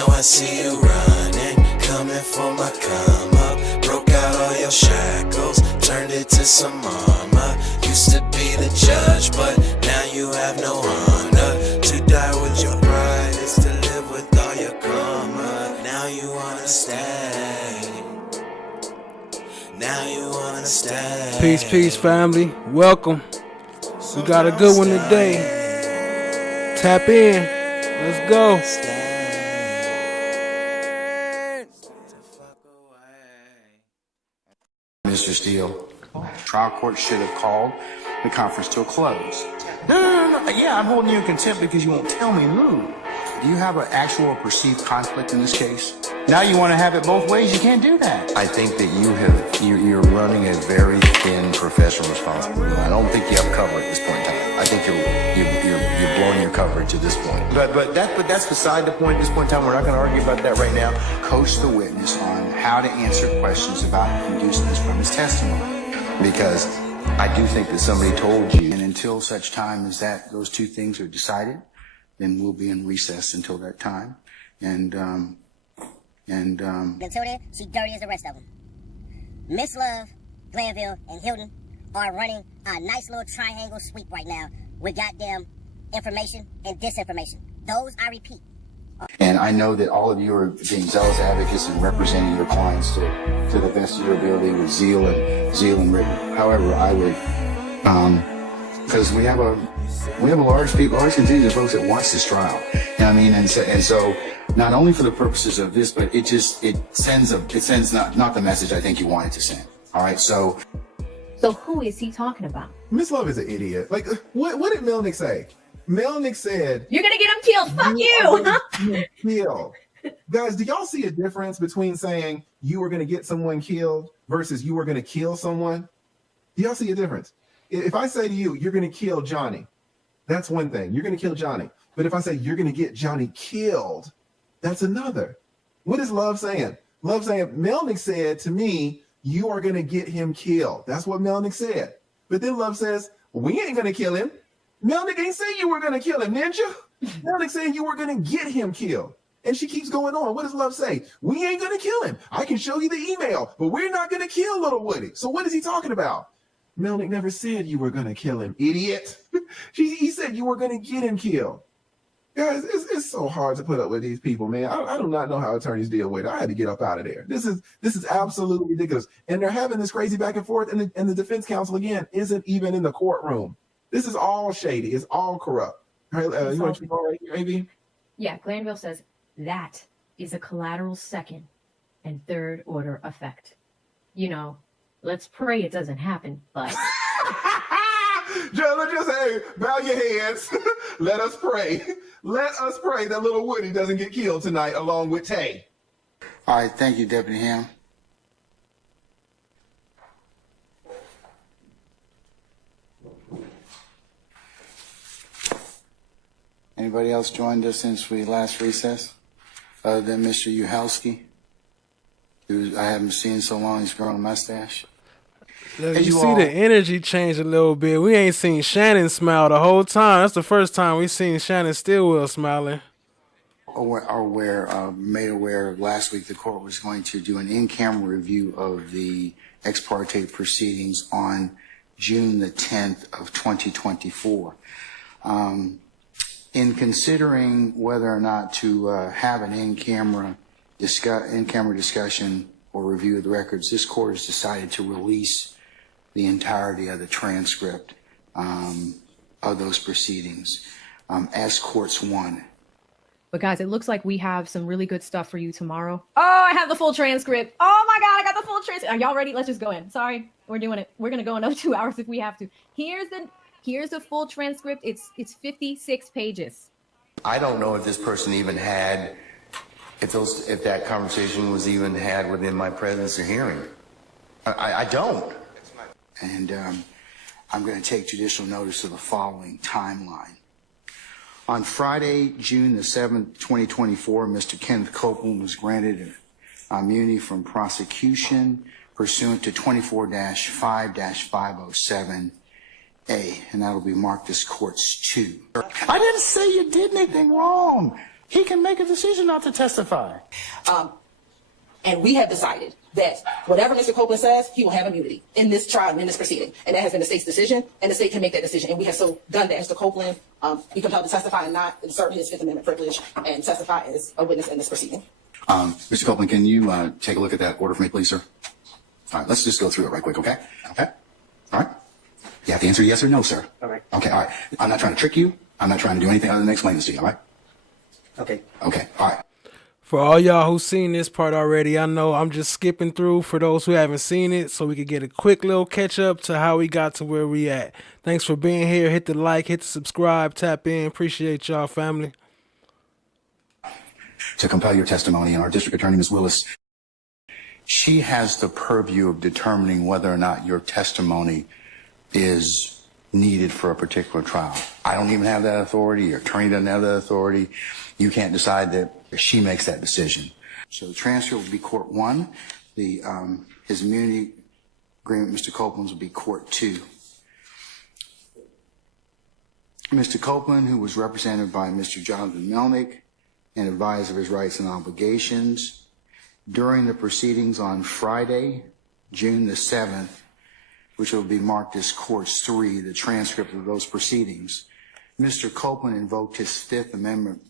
Now I see you running, coming for my come up. Broke out all your shackles, turned it to some armor. Used to be the judge, but now you have no honor. To die with your pride is to live with all your karma. Now you wanna stay. Now you wanna stay. Peace, peace, family. Welcome. We got a good one today. Tap in. Let's go. Mr. Steele, trial court should have called the conference to a close. No. Yeah, I'm holding you in contempt because you won't tell me who. Do you have an actual perceived conflict in this case? Now you want to have it both ways? You can't do that. I think that you're running a very thin professional responsibility. I don't think you have cover at this point in time. I think you're blowing your coverage at this point. But that's beside the point at this point in time. We're not going to argue about that right now. Coach the witness on how to answer questions about inducements from his testimony. Because I do think that somebody told you, and until such time as that those two things are decided, then we'll be in recess until that time. Until then, she dirty as the rest of them. Ms.love, Glanville, and Hilton are running a nice little triangle sweep right now with goddamn information and disinformation. Those, I repeat. And I know that all of you are being zealous advocates and representing your clients to the best of your ability with zeal and rigor. However, I would, because we have a large contingent of folks that watch this trial. You know what I mean? And so not only for the purposes of this, but it sends not the message I think you wanted to send. All right, so who is he talking about? Ms.love is an idiot. Like, what did Melnick say? Melnick said, "You're gonna get him killed. Fuck you." Killed. Guys, do y'all see a difference between saying you were gonna get someone killed versus you were gonna kill someone? Do y'all see a difference? If I say to you, you're gonna kill Johnny, that's one thing. You're gonna kill Johnny. But if I say you're gonna get Johnny killed, that's another. What is Love saying? Love saying, Melnick said to me, you are gonna get him killed. That's what Melnick said. But then Love says, we ain't gonna kill him. Melnick ain't say you were gonna kill him, didn't you? Melnick saying you were gonna get him killed. And she keeps going on. What does Love say? We ain't gonna kill him. I can show you the email, but we're not gonna kill little Woody. So what is he talking about? Melnick never said you were gonna kill him, idiot. He said you were gonna get him killed. Guys, it's so hard to put up with these people, man. I do not know how attorneys deal with it. I had to get up out of there. This is absolutely ridiculous. And they're having this crazy back and forth, and the defense counsel, again, isn't even in the courtroom. This is all shady. It's all corrupt. All right, you want to keep on right here, AB? Yeah, Glanville says that is a collateral second and third order effect. You know, let's pray it doesn't happen, but... Just hey, bow your heads. Let us pray. Let us pray that little Woody doesn't get killed tonight along with Tay. all right, thank you, Deputy Ham. Anybody else joined us since we last recessed, other than Mr. Uhalski, who I haven't seen so long? He's growing a mustache. Look, you see the energy change a little bit. We ain't seen Shannon smile the whole time. That's the first time we seen Shannon Stillwell smiling. Made aware last week the court was going to do an in-camera review of the ex parte proceedings on June the 10th of 2024. In considering whether or not to have an in-camera discussion or review of the records, this court has decided to release the entirety of the transcript of those proceedings as courts want. But guys, it looks like we have some really good stuff for you tomorrow. Oh, I have the full transcript. Oh my God, I got the full transcript. Are y'all ready? Let's just go in. Sorry, we're doing it. We're gonna go another 2 hours if we have to. Here's the full transcript. It's 56 pages. I don't know if this person even had, if that conversation was even had within my presence or hearing. I don't. And I'm going to take judicial notice of the following timeline. On Friday, June the 7th, 2024, Mr. Kenneth Copeland was granted immunity from prosecution pursuant to 24-5-507A, and that'll be marked as courts 2. I didn't say you did anything wrong. he can make a decision not to testify. And we have decided that whatever Mr. Copeland says, he will have immunity in this trial, in this proceeding. And that has been the state's decision, and the state can make that decision. And we have so done that. Mr. Copeland be compelled to testify and not insert his Fifth Amendment privilege and testify as a witness in this proceeding. Mr. Copeland, can you take a look at that order for me, please, sir? All right, let's just go through it right quick, okay? Okay? All right? You have to answer yes or no, sir. All right. Okay, all right. I'm not trying to trick you. I'm not trying to do anything other than explain this to you, all right? Okay. Okay, all right. For all y'all who've seen this part already, I know I'm just skipping through for those who haven't seen it so we could get a quick little catch up to how we got to where we at. Thanks for being here. Hit the like, hit the subscribe, tap in. Appreciate y'all, family. To compel your testimony, and our district attorney, Ms. Willis, she has the purview of determining whether or not your testimony is needed for a particular trial. I don't even have that authority. Your attorney doesn't have that authority. You can't decide that. She makes that decision. So the transcript will be court 1. His immunity agreement, Mr. Copeland's, will be court 2. Mr. Copeland, who was represented by Mr. Jonathan Melnick and advised of his rights and obligations, during the proceedings on Friday, June the 7th, which will be marked as courts 3, the transcript of those proceedings, Mr. Copeland invoked his Fifth Amendment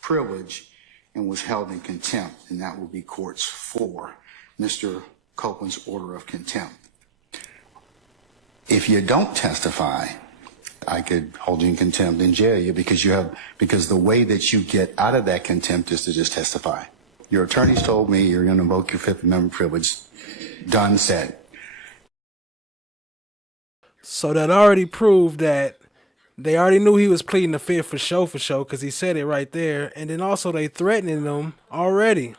privilege and was held in contempt, and that will be courts 4, Mr. Copeland's order of contempt. If you don't testify, I could hold you in contempt and jail you because the way that you get out of that contempt is to just testify. Your attorneys told me you're going to invoke your Fifth Amendment privilege. Done, said. So that already proved that they already knew he was pleading the Fifth for sure, because he said it right there. And then also they threatening him already.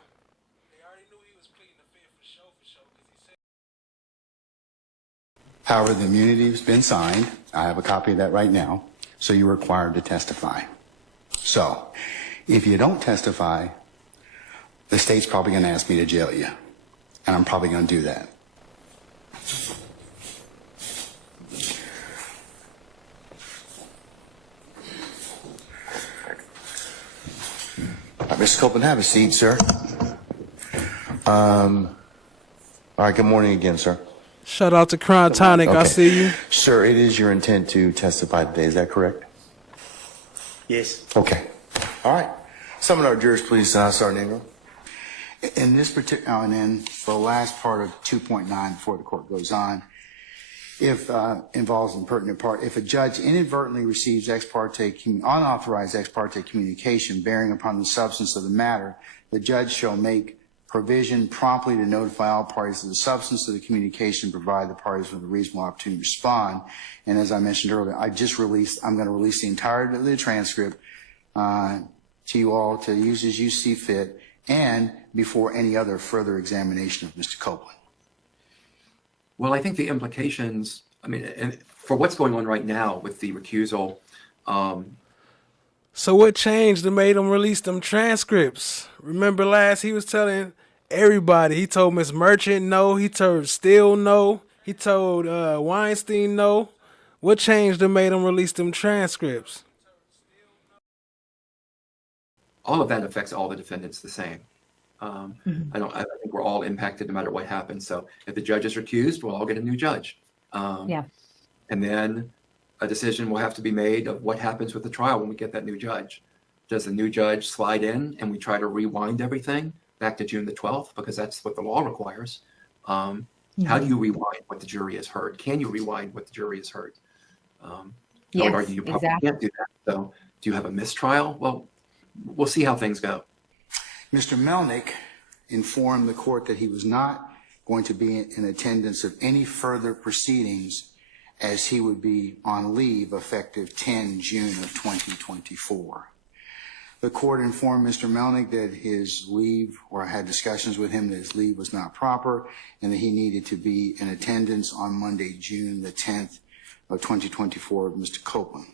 However, the immunity has been signed. I have a copy of that right now. So you're required to testify. So if you don't testify, the state's probably going to ask me to jail you. And I'm probably going to do that. Mr. Copeland, have a seat, sir. All right, good morning again, sir. Shout out to Crown Tonic. Okay. I see you. Sir, it is your intent to testify today, is that correct? Yes. Okay. All right. Summon our jurors, please, Sergeant Ingram. In this particular, and then the last part of 2.9 before the court goes on, if involves an pertinent part, if a judge inadvertently receives unauthorized ex parte communication bearing upon the substance of the matter, the judge shall make provision promptly to notify all parties of the substance of the communication, provide the parties with a reasonable opportunity to respond. And as I mentioned earlier, I'm going to release the entirety of the transcript to you all to use as you see fit and before any other further examination of Mr. Copeland. Well, I think the implications, and for what's going on right now with the recusal. So what changed that made him release them transcripts? Remember last he was telling everybody. He told Miss Merchant no. He told Steele no. He told Weinstein no. What changed that made him release them transcripts? All of that affects all the defendants the same. I think we're all impacted no matter what happens. So if the judge is recused, we'll all get a new judge. And then a decision will have to be made of what happens with the trial when we get that new judge. Does the new judge slide in and we try to rewind everything back to June the 12th? Because that's what the law requires. How do you rewind what the jury has heard? Can you rewind what the jury has heard? I would argue you probably can't do that. So do you have a mistrial? Well, we'll see how things go. Mr. Melnick informed the court that he was not going to be in attendance of any further proceedings as he would be on leave effective 10 June of 2024. The court informed Mr. Melnick that his leave, or had discussions with him that his leave was not proper and that he needed to be in attendance on Monday, June the 10th of 2024 with Mr. Copeland.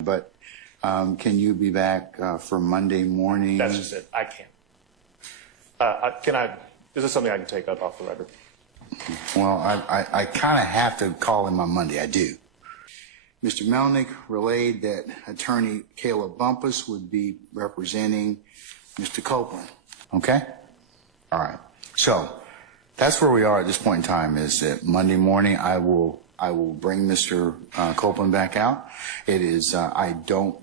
But can you be back for Monday morning? That's just it. I can't. Is this something I can take up off the record? Well, I kind of have to call him on Monday. I do. Mr. Melnick relayed that attorney Kayla Bumpus would be representing Mr. Copeland. Okay? All right. So that's where we are at this point in time, is that Monday morning I will bring Mr. Copeland back out. It is, I don't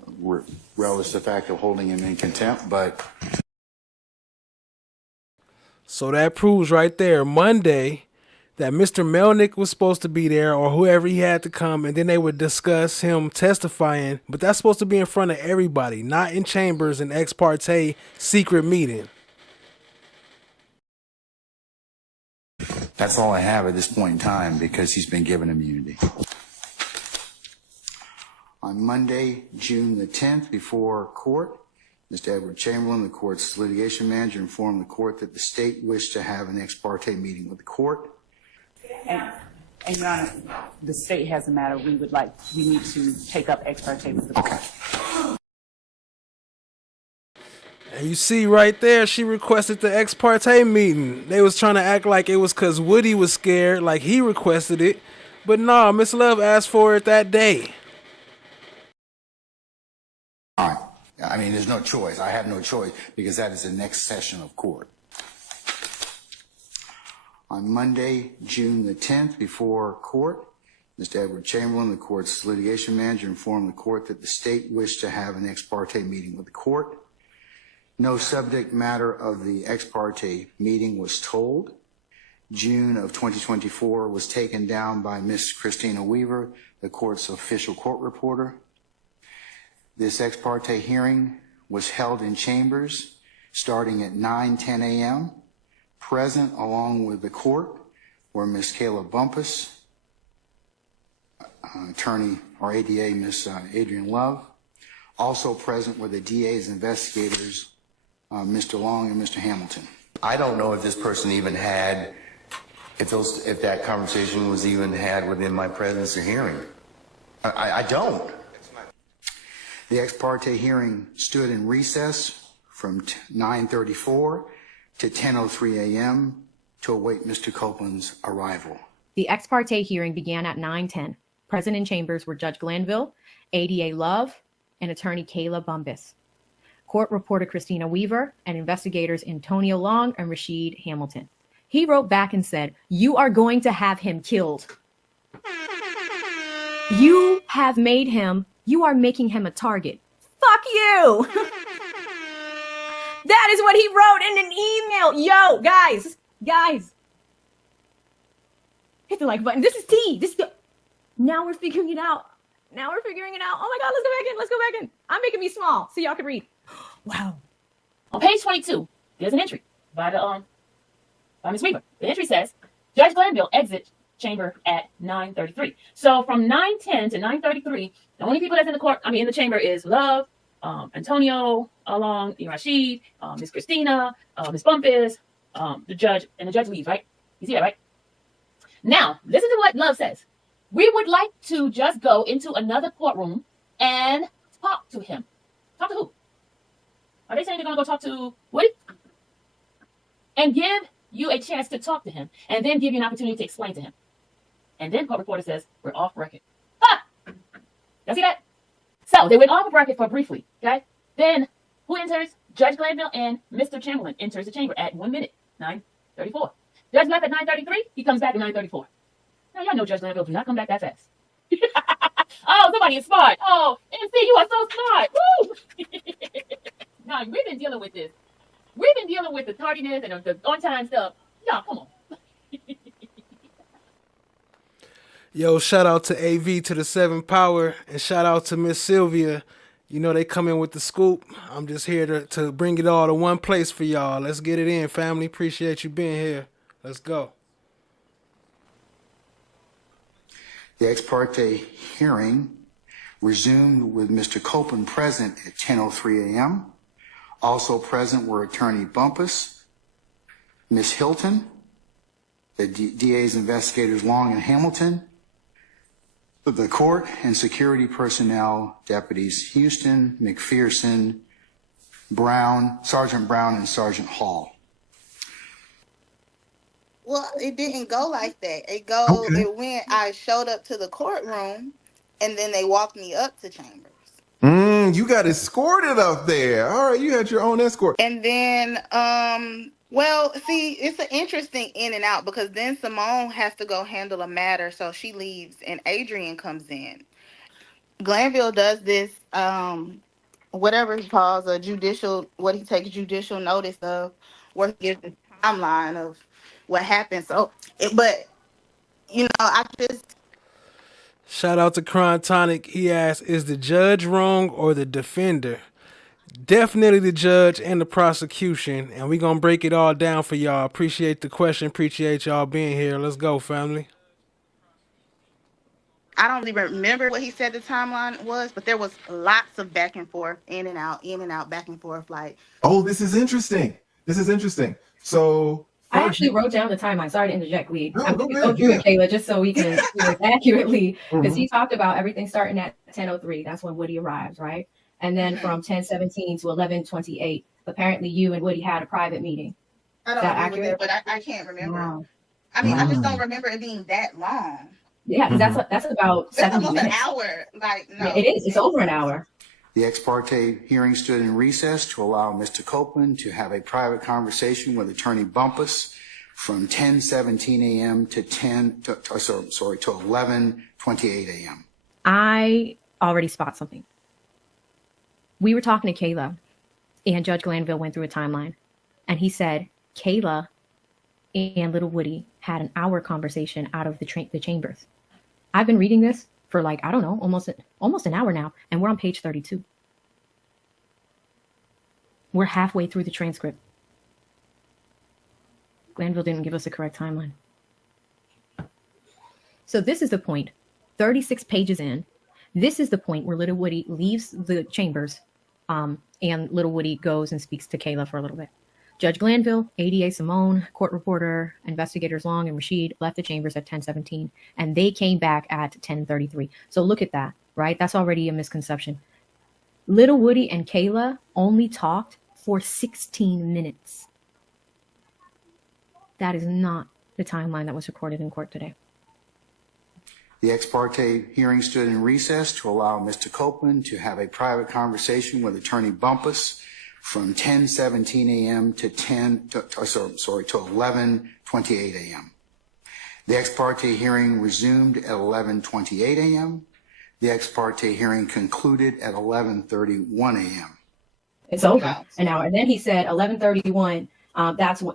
relish the fact of holding him in contempt, but. So that proves right there, Monday, that Mr. Melnick was supposed to be there, or whoever he had to come, and then they would discuss him testifying. But that's supposed to be in front of everybody, not in chambers and ex parte secret meeting. That's all I have at this point in time, because he's been given immunity. On Monday, June the 10th, before court, Mr. Edward Chamberlin, the court's litigation manager, informed the court that the state wished to have an ex parte meeting with the court. And Your Honor, the state has a matter we need to take up ex parte with the court. Okay. And you see right there, she requested the ex parte meeting. They was trying to act like it was because Woody was scared, like he requested it. But no, Ms.love asked for it that day. All right. I mean, there's no choice. I have no choice, because that is the next session of court. On Monday, June the 10th, before court, Mr. Edward Chamberlin, the court's litigation manager, informed the court that the state wished to have an ex parte meeting with the court. No subject matter of the ex parte meeting was told. June of 2024 was taken down by Miss Christina Weaver, the court's official court reporter. This ex parte hearing was held in chambers starting at 9:10 a.m. Present along with the court were Miss Kayla Bumpus, attorney or ADA Miss Adrian Love. Also present were the DA's investigators, Mr. Long and Mr. Hamilton. I don't know if this person even had, if that conversation was even had within my presence or hearing. I don't. The ex parte hearing stood in recess from 9:34 to 10:03 a.m. to await Mr. Copeland's arrival. The ex parte hearing began at 9:10. Present in chambers were Judge Glanville, ADA Love, and attorney Kayla Bumpus. Court reporter Christina Weaver and investigators Antonio Long and Rashid Hamilton. He wrote back and said, "You are going to have him killed. You have made him, you are making him a target. Fuck you." That is what he wrote in an email. Yo, guys. Hit the like button. This is tea. Now we're figuring it out. Oh my God, let's go back in. I'm making me small so y'all can read. Wow. On page 22, there's an entry by Ms. Weaver. The entry says, Judge Glanville exit chamber at 9:33. So from 9:10 to 9:33, the only people that's in the chamber is Love, Antonio, Long, Rashid, Miss Christina, Miss Bumpus, the judge, and the judge leaves, right? You see that, right? Now, listen to what Love says. We would like to just go into another courtroom and talk to him. Talk to who? Are they saying they're going to go talk to Woody? And give you a chance to talk to him, and then give you an opportunity to explain to him. And then court reporter says, we're off record. Ha! Y'all see that? So they went off record for briefly, okay? Then who enters? Judge Glanville and Mr. Chamberlain enters the chamber at 1 minute, 9:34. Judge left at 9:33. He comes back at 9:34. Now y'all know Judge Glanville do not come back that fast. Oh, somebody is smart. Oh, MC, you are so smart. Woo! Now we've been dealing with this. We've been dealing with the tardiness and the on-time stuff. Y'all, come on. Yo, shout out to AV to the 7 Power, and shout out to Miss Sylvia. You know they come in with the scoop. I'm just here to bring it all to one place for y'all. Let's get it in, family. Appreciate you being here. Let's go. The ex parte hearing resumed with Mr. Copeland present at 10:03 a.m. Also present were attorney Bumpus, Miss Hilton, the DA's investigators Long and Hamilton, the court and security personnel, deputies Houston, McPherson, Brown, Sergeant Brown, and Sergeant Hall. Well, it didn't go like that. It went, I showed up to the courtroom and then they walked me up to chambers. You got escorted up there. All right, you had your own escort. And then, well, see, it's an interesting in and out because then Simone has to go handle a matter, so she leaves, and Adrian comes in. Glanville does this, whatever he calls what he takes judicial notice of, where he gives the timeline of what happened. So, but I just Shout out to Chrontonic. He asked, is the judge wrong or the defender? Definitely the judge and the prosecution, and we gonna break it all down for y'all. Appreciate the question. Appreciate y'all being here. Let's go, family. I don't even remember what he said the timeline was, but there was lots of back and forth, in and out, back and forth. Like, oh, this is interesting. So I actually wrote down the timeline. Sorry to interject, Lee. No, I'm go going to ahead, go through yeah. it, Kayla, just so we can do it accurately. Because Mhm. he talked about everything starting at 10:03. That's when Woody arrives, right? And then from 10:17 to 11:28, apparently you and Woody had a private meeting. I Is don't that remember accurate? that, but I can't remember. Wow. I mean, I just don't remember it being that long. Yeah, because that's about That's 70 almost minutes. an hour. Like, no. Yeah, it is. It's over an hour. The ex parte hearing stood in recess to allow Mr. Copeland to have a private conversation with Attorney Bumpus from 10:17 a.m. to 11:28 a.m. I already spot something. We were talking to Kayla, and Judge Glanville went through a timeline, and he said Kayla and Little Woody had an hour conversation out of the chambers. I've been reading this for like, I don't know, almost an hour now, and we're on page 32. We're halfway through the transcript. Glanville didn't give us a correct timeline. So this is the point, 36 pages in. This is the point where Little Woody leaves the chambers, and Little Woody goes and speaks to Kayla for a little bit. Judge Glanville, ADA Simone, court reporter, investigators Long and Rashid left the chambers at 10:17, and they came back at 10:33. So look at that, right? That's already a misconception. Little Woody and Kayla only talked for 16 minutes. That is not the timeline that was recorded in court today. The ex parte hearing stood in recess to allow Mr. Copeland to have a private conversation with Attorney Bumpus from 10:17 a.m. to 11:28 a.m. The ex parte hearing resumed at 11:28 a.m. The ex parte hearing concluded at 11:31 a.m. It's over an hour. And then he said 11:31.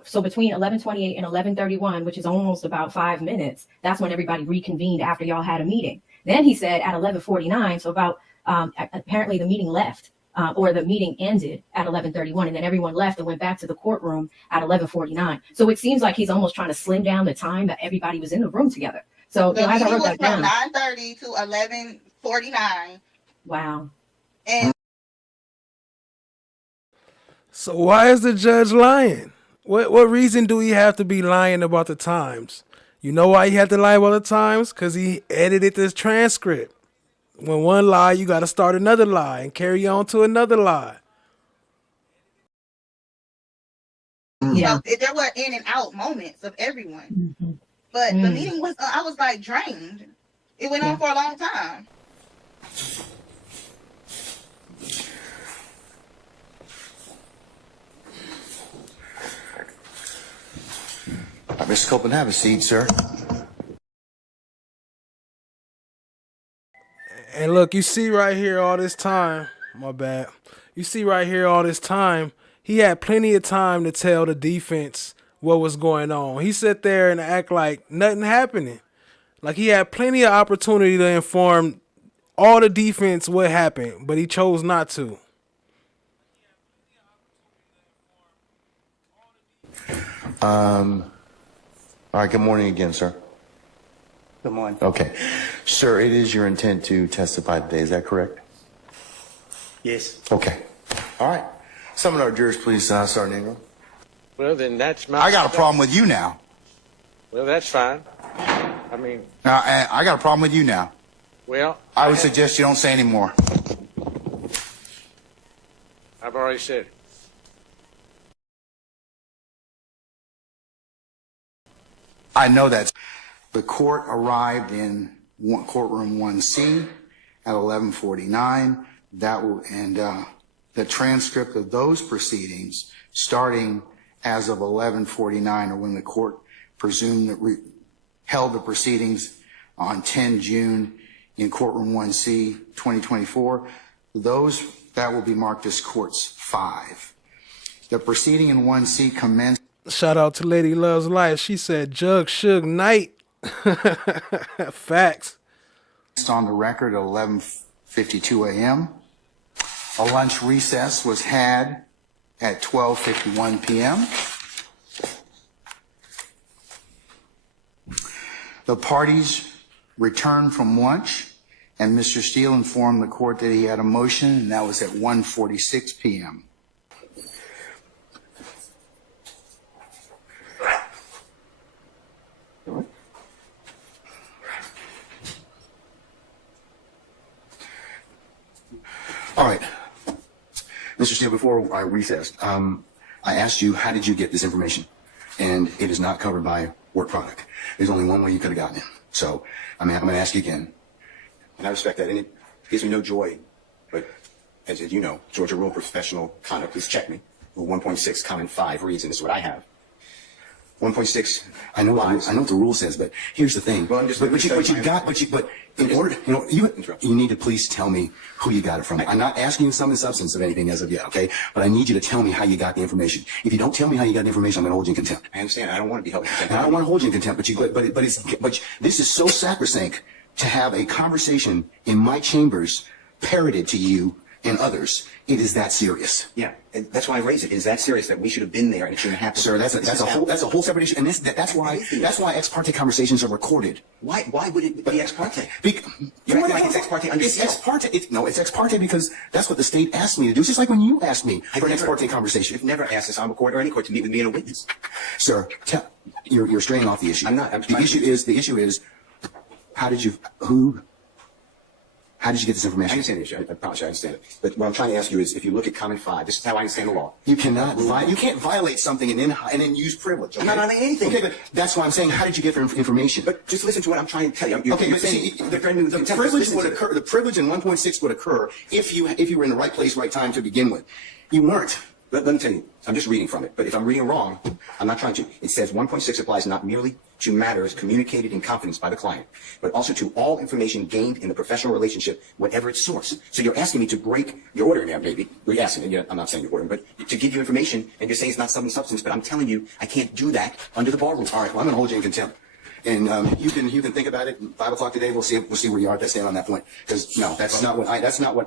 So between 11:28 and 11:31, which is almost about 5 minutes, that's when everybody reconvened after y'all had a meeting. Then he said at 11:49, so about apparently the meeting left. Or the meeting ended at 11:31, and then everyone left and went back to the courtroom at 11:49. So it seems like he's almost trying to slim down the time that everybody was in the room together. So the I meeting wrote was that from down. 9:30 to 11:49. Wow. And So why is the judge lying? What reason do he have to be lying about the times? You know why he had to lie about the times? Because he edited this transcript. When one lie, you got to start another lie and carry on to another lie. there were in and out moments of everyone. But the meeting was, I was like drained. It went on for a long time. Mr. Copeland, have a seat, sir. And look, you see right here all this time, my bad. You see right here all this time, he had plenty of time to tell the defense what was going on. He sat there and act like nothing happening. Like he had plenty of opportunity to inform all the defense what happened, but he chose not to. All right, good morning again, sir. Good morning. Okay. Sir, it is your intent to testify today, is that correct? Yes. Okay. All right. Summon our jurors, please, Sergeant Ingram. Well, then that's my... I got a problem with you now. Well, that's fine. I mean, I got a problem with you now. well... I would suggest you don't say any more. I've already said it. I know that. The court arrived in courtroom 1C at 11:49. That will, and the transcript of those proceedings starting as of 11:49, or when the court presumed that held the proceedings on 10 June in courtroom 1C 2024. Those that will be marked as courts 5. The proceeding in 1C commenced. Shout out to Lady Loves Life. She said, Jug Suge Knight. Facts. On the record at 11:52 a.m. A lunch recess was had at 12:51 p.m. The parties returned from lunch, and Mr. Steele informed the court that he had a motion, and that was at 1:46 p.m. All right. Mr. Steele, before I recessed, I asked you, how did you get this information? And it is not covered by work product. There's only one way you could have gotten it. So, I'm going to ask you again. And I respect that, and it gives me no joy. But, as you know, Georgia Rule Professional Conduct, please check me. Rule 1.6, comment 5 reads, and this is what I have. 1.6, I know what the rule says, but here's the thing. Well, in order, you need to please tell me who you got it from. I'm not asking you sum and substance of anything as of yet, okay? But I need you to tell me how you got the information. If you don't tell me how you got the information, I'm going to hold you in contempt. I understand. I don't want to be held in contempt. I don't want to hold you in contempt, but this is so sacrosanct to have a conversation in my chambers parroted to you and others. It is that serious. Yeah, and that's why I raised it. It is that serious that we should have been there and it shouldn't happen. Sir, that's a whole separate issue, and that's why ex parte conversations are recorded. Why would it be ex parte? You're acting like it's ex parte under seal. It's ex parte. It's ex parte because that's what the state asked me to do. It's just like when you asked me for an ex parte conversation. I've never asked this on a court or any court to meet with me and a witness. Sir, you're straying off the issue. I'm not. The issue is, how did you get this information? I understand the issue. I apologize. I understand it. But what I'm trying to ask you is, if you look at comment 5, this is how I understand the law. You can't violate something and then use privilege. Okay? I'm not on anything. Okay, but that's why I'm saying, how did you get the information? But just listen to what I'm trying to tell you. The privilege in 1.6 would occur if you were in the right place, right time to begin with. You weren't. Let me tell you, I'm just reading from it. But if I'm reading wrong, I'm not trying to. It says 1.6 applies not merely to matters communicated in confidence by the client, but also to all information gained in the professional relationship, whatever its source. So you're asking me to break your order now, maybe. You're asking me, I'm not saying you're ordering, but to give you information, and you're saying it's not something substance, but I'm telling you I can't do that under the bar rules. All right, well, I'm going to hold you in contempt. And you can think about it. 5 o'clock today, we'll see where you are at that stand on that point. Because no, that's not what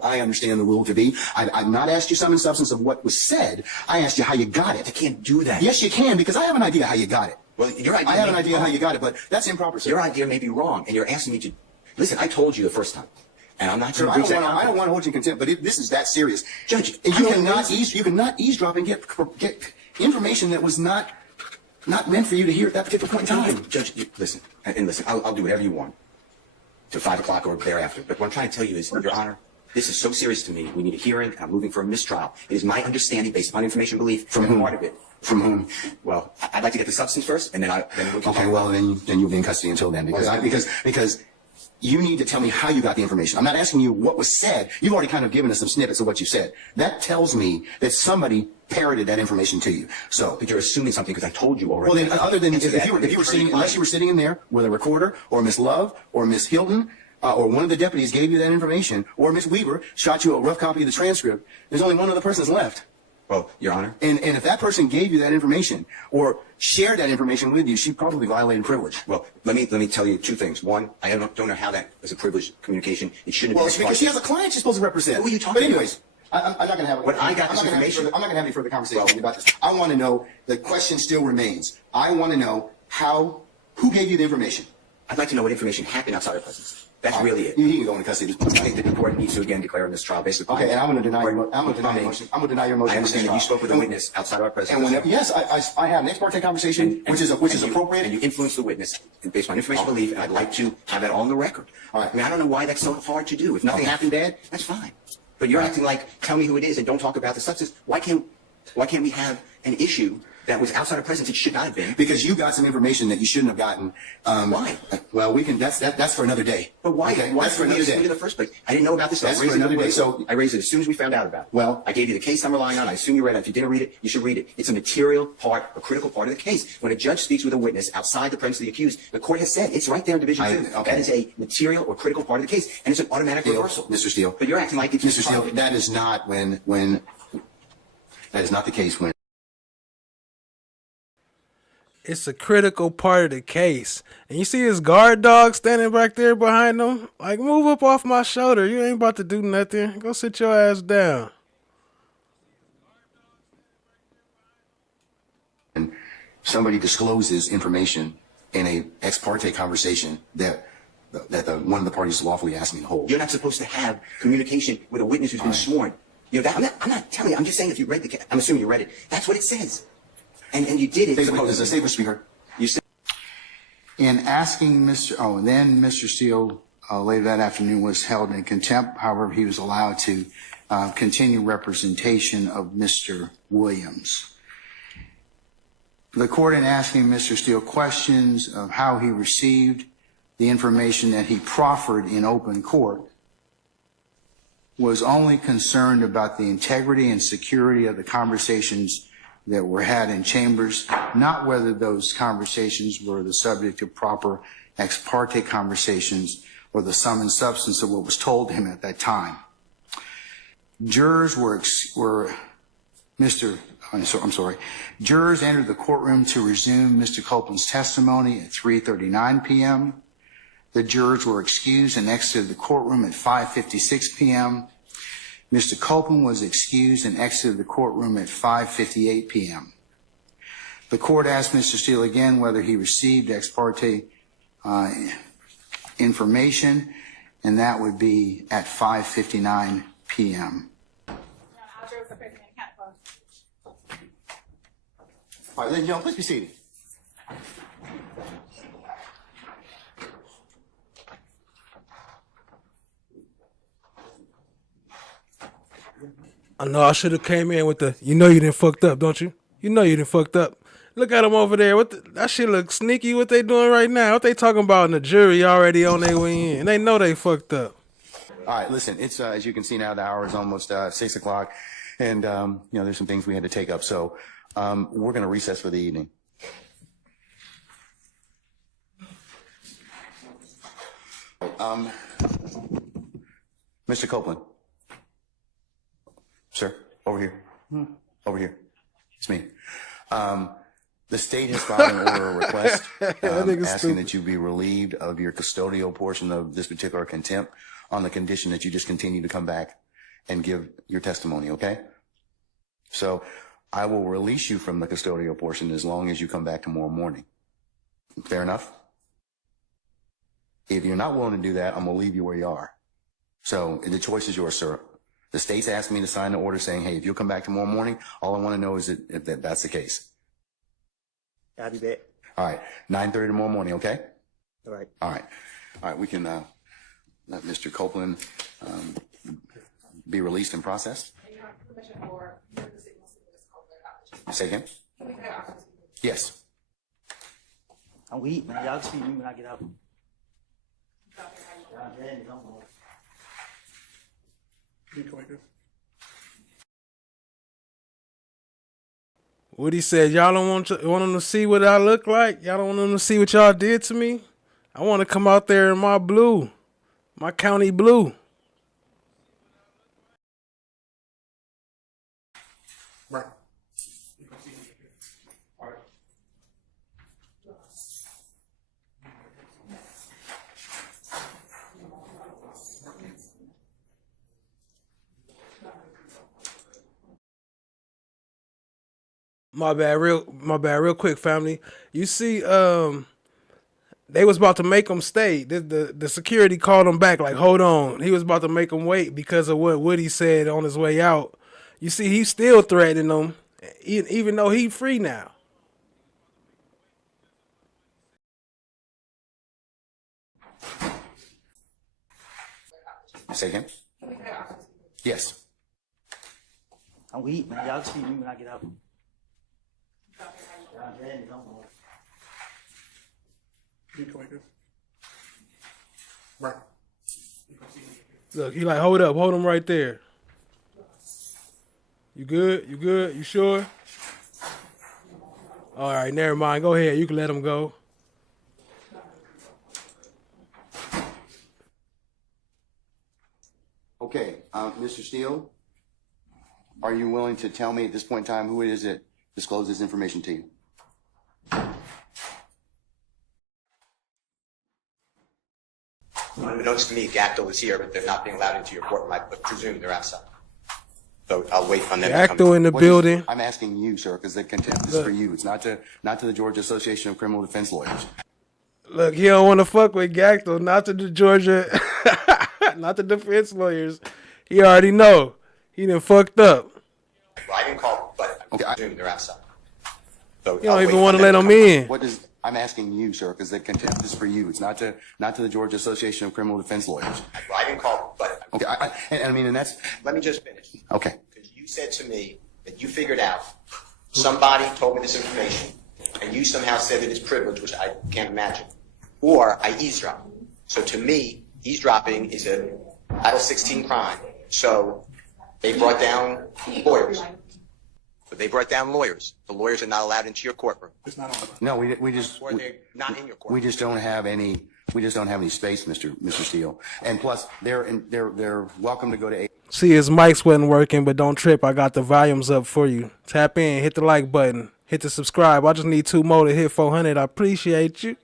I understand the rule to be. I've not asked you sum and substance of what was said. I asked you how you got it. I can't do that. Yes, you can, because I have an idea how you got it. Well, your idea. I have an idea how you got it, but that's improper, sir. Your idea may be wrong, and you're asking me to listen. I told you the first time, and I'm not. Sir, I don't want to hold you in contempt, but this is that serious, Judge. You cannot eavesdrop and get information that was not meant for you to hear at that particular point in time. Judge, listen, I'll do whatever you want to 5 o'clock or thereafter. But what I'm trying to tell you is, Your Honor, this is so serious to me. We need a hearing, and I'm moving for a mistrial. It is my understanding, based upon information belief, from whom? Part of it. From whom? Well, I'd like to get the substance first, and then we'll get okay, well, then you'll be in custody until then, because you need to tell me how you got the information. I'm not asking you what was said. You've already kind of given us some snippets of what you said. That tells me that somebody parroted that information to you. So, but you're assuming something because I told you already. Well, then, other than if you were sitting, unless you were sitting in there with a recorder, or Ms.love, or Ms. Hilton, or one of the deputies gave you that information, or Ms. Weaver shot you a rough copy of the transcript, there's only one other person left. Well, Your Honor. And if that person gave you that information or shared that information with you, she probably violated privilege. Well, let me tell you 2 things. One, I don't know how that is a privileged communication. It shouldn't be. Well, it's because she has a client she's supposed to represent. Who are you talking about? But anyways, I'm not going to have I'm not going to have any further conversation about this. I want to know, the question still remains. I want to know who gave you the information? I'd like to know what information happened outside our presence. That's really it. You can go into custody. I think the court needs to again declare this trial based upon. Okay, and I'm going to deny your motion. I'm going to deny your motion. I understand that you spoke with a witness outside our presence. And whenever, yes, I have an ex parte conversation, which is appropriate. And you influenced the witness based on information belief, and I'd like to have that on the record. All right. I mean, I don't know why that's so hard to do. If nothing happened bad, that's fine. But you're acting like, tell me who it is and don't talk about the substance. Why can't Why can't we have an issue that was outside of presence? It should not have been. Because you got some information that you shouldn't have gotten. Why? Well, we can. That's for another day. But why? Okay, why that's for another day. In the first place, I didn't know about this stuff. That's for another day. So I raised it as soon as we found out about it. Well, I gave you the case I'm relying on. I assume you read it. If you didn't read it, you should read it. It's a material part, a critical part of the case. When a judge speaks with a witness outside the presence of the accused, the court has said it's right there in Division 2. Okay. That is a material or critical part of the case, and it's an automatic reversal. Mr. Steele. But you're acting like it's Mr. Steele. That is not when. That is not the case when. It's a critical part of the case. And you see his guard dog standing back there behind him? Like, move up off my shoulder. You ain't about to do nothing. Go sit your ass down. And somebody discloses information in a ex parte conversation that one of the parties lawfully asked me to hold. You're not supposed to have communication with a witness who's been sworn. You know, I'm not telling you. I'm just saying if you read the case, I'm assuming you read it. That's what it says. And you did it. As a safer speaker, you said. In asking and then Mr. Steele later that afternoon was held in contempt. However, he was allowed to continue representation of Mr. Williams. The court, in asking Mr. Steele questions of how he received the information that he proffered in open court, was only concerned about the integrity and security of the conversations that were had in chambers, not whether those conversations were the subject of proper ex parte conversations or the sum and substance of what was told to him at that time. Jurors Jurors entered the courtroom to resume Mr. Copeland's testimony at 3:39 p.m. The jurors were excused and exited the courtroom at 5:56 p.m. Mr. Copeland was excused and exited the courtroom at 5:58 p.m. The court asked Mr. Steele again whether he received ex parte information, and that would be at 5:59 p.m. All right, ladies and gentlemen, please be seated. I know I should have came in with the, you know you done fucked up, don't you? You know you done fucked up. Look at them over there. That shit look sneaky what they doing right now. What they talking about in the jury already on their way in. They know they fucked up. All right, listen, it's as you can see now, the hour is almost 6 o'clock, and there's some things we had to take up, so we're going to recess for the evening. Mr. Copeland. Sir, over here. Over here. It's me. The state has filed an order of request asking that you be relieved of your custodial portion of this particular contempt on the condition that you just continue to come back and give your testimony, okay? So I will release you from the custodial portion as long as you come back tomorrow morning. Fair enough? If you're not willing to do that, I'm going to leave you where you are. So the choice is yours, sir. The state's asked me to sign the order saying, hey, if you'll come back tomorrow morning, all I want to know is that that's the case. I'll be back. All right. 9:30 tomorrow morning, okay? All right. All right. All right. We can let Mr. Copeland be released and processed. Say again? Yes. I'm weak, man. Y'all see me when I get out. Woody said, y'all don't want them to see what I look like? Y'all don't want them to see what y'all did to me? I want to come out there in my blue, my county blue. Right. My bad, real quick, family. You see, they was about to make him stay. The security called him back, like, hold on. He was about to make him wait because of what Woody said on his way out. You see, he's still threatening them, even though he's free now. Say again? Yes. I'm weak, man. Y'all see me when I get up. Right. Look, he like, hold up, hold him right there. You good? You good? You sure? All right, never mind. Go ahead. You can let him go. Okay, Mr. Steele, are you willing to tell me at this point in time who it is that disclosed this information to you? Unbeknownst to me, GACDL is here, but they're not being allowed into your courtroom. I presume they're outside. So I'll wait on them to come GACDL in the building. I'm asking you, sir, because the contempt is for you. It's not to the Georgia Association of Criminal Defense Lawyers. Look, he don't want to fuck with GACDL, not to the Georgia, not the defense lawyers. He already know. He done fucked up. Well, I didn't call, but I presume they're outside. So You don't even want to let him in. I'm asking you, sir, because the contempt is for you. It's not to the Georgia Association of Criminal Defense Lawyers. Well, I didn't call, but and that's. Let me just finish. Okay. Because you said to me that you figured out somebody told me this information, and you somehow said it is privilege, which I can't imagine, or I eavesdropped. So to me, eavesdropping is a Title 16 crime. So they brought down lawyers. But they brought down lawyers. The lawyers are not allowed into your courtroom. No, we just Or they're not in your courtroom. we just don't have any space, Mr. Steele. And plus, they're welcome to go to. See, his mics wasn't working, but don't trip. I got the volumes up for you. Tap in, hit the like button, hit the subscribe. I just need 2 more to hit 400. I appreciate you.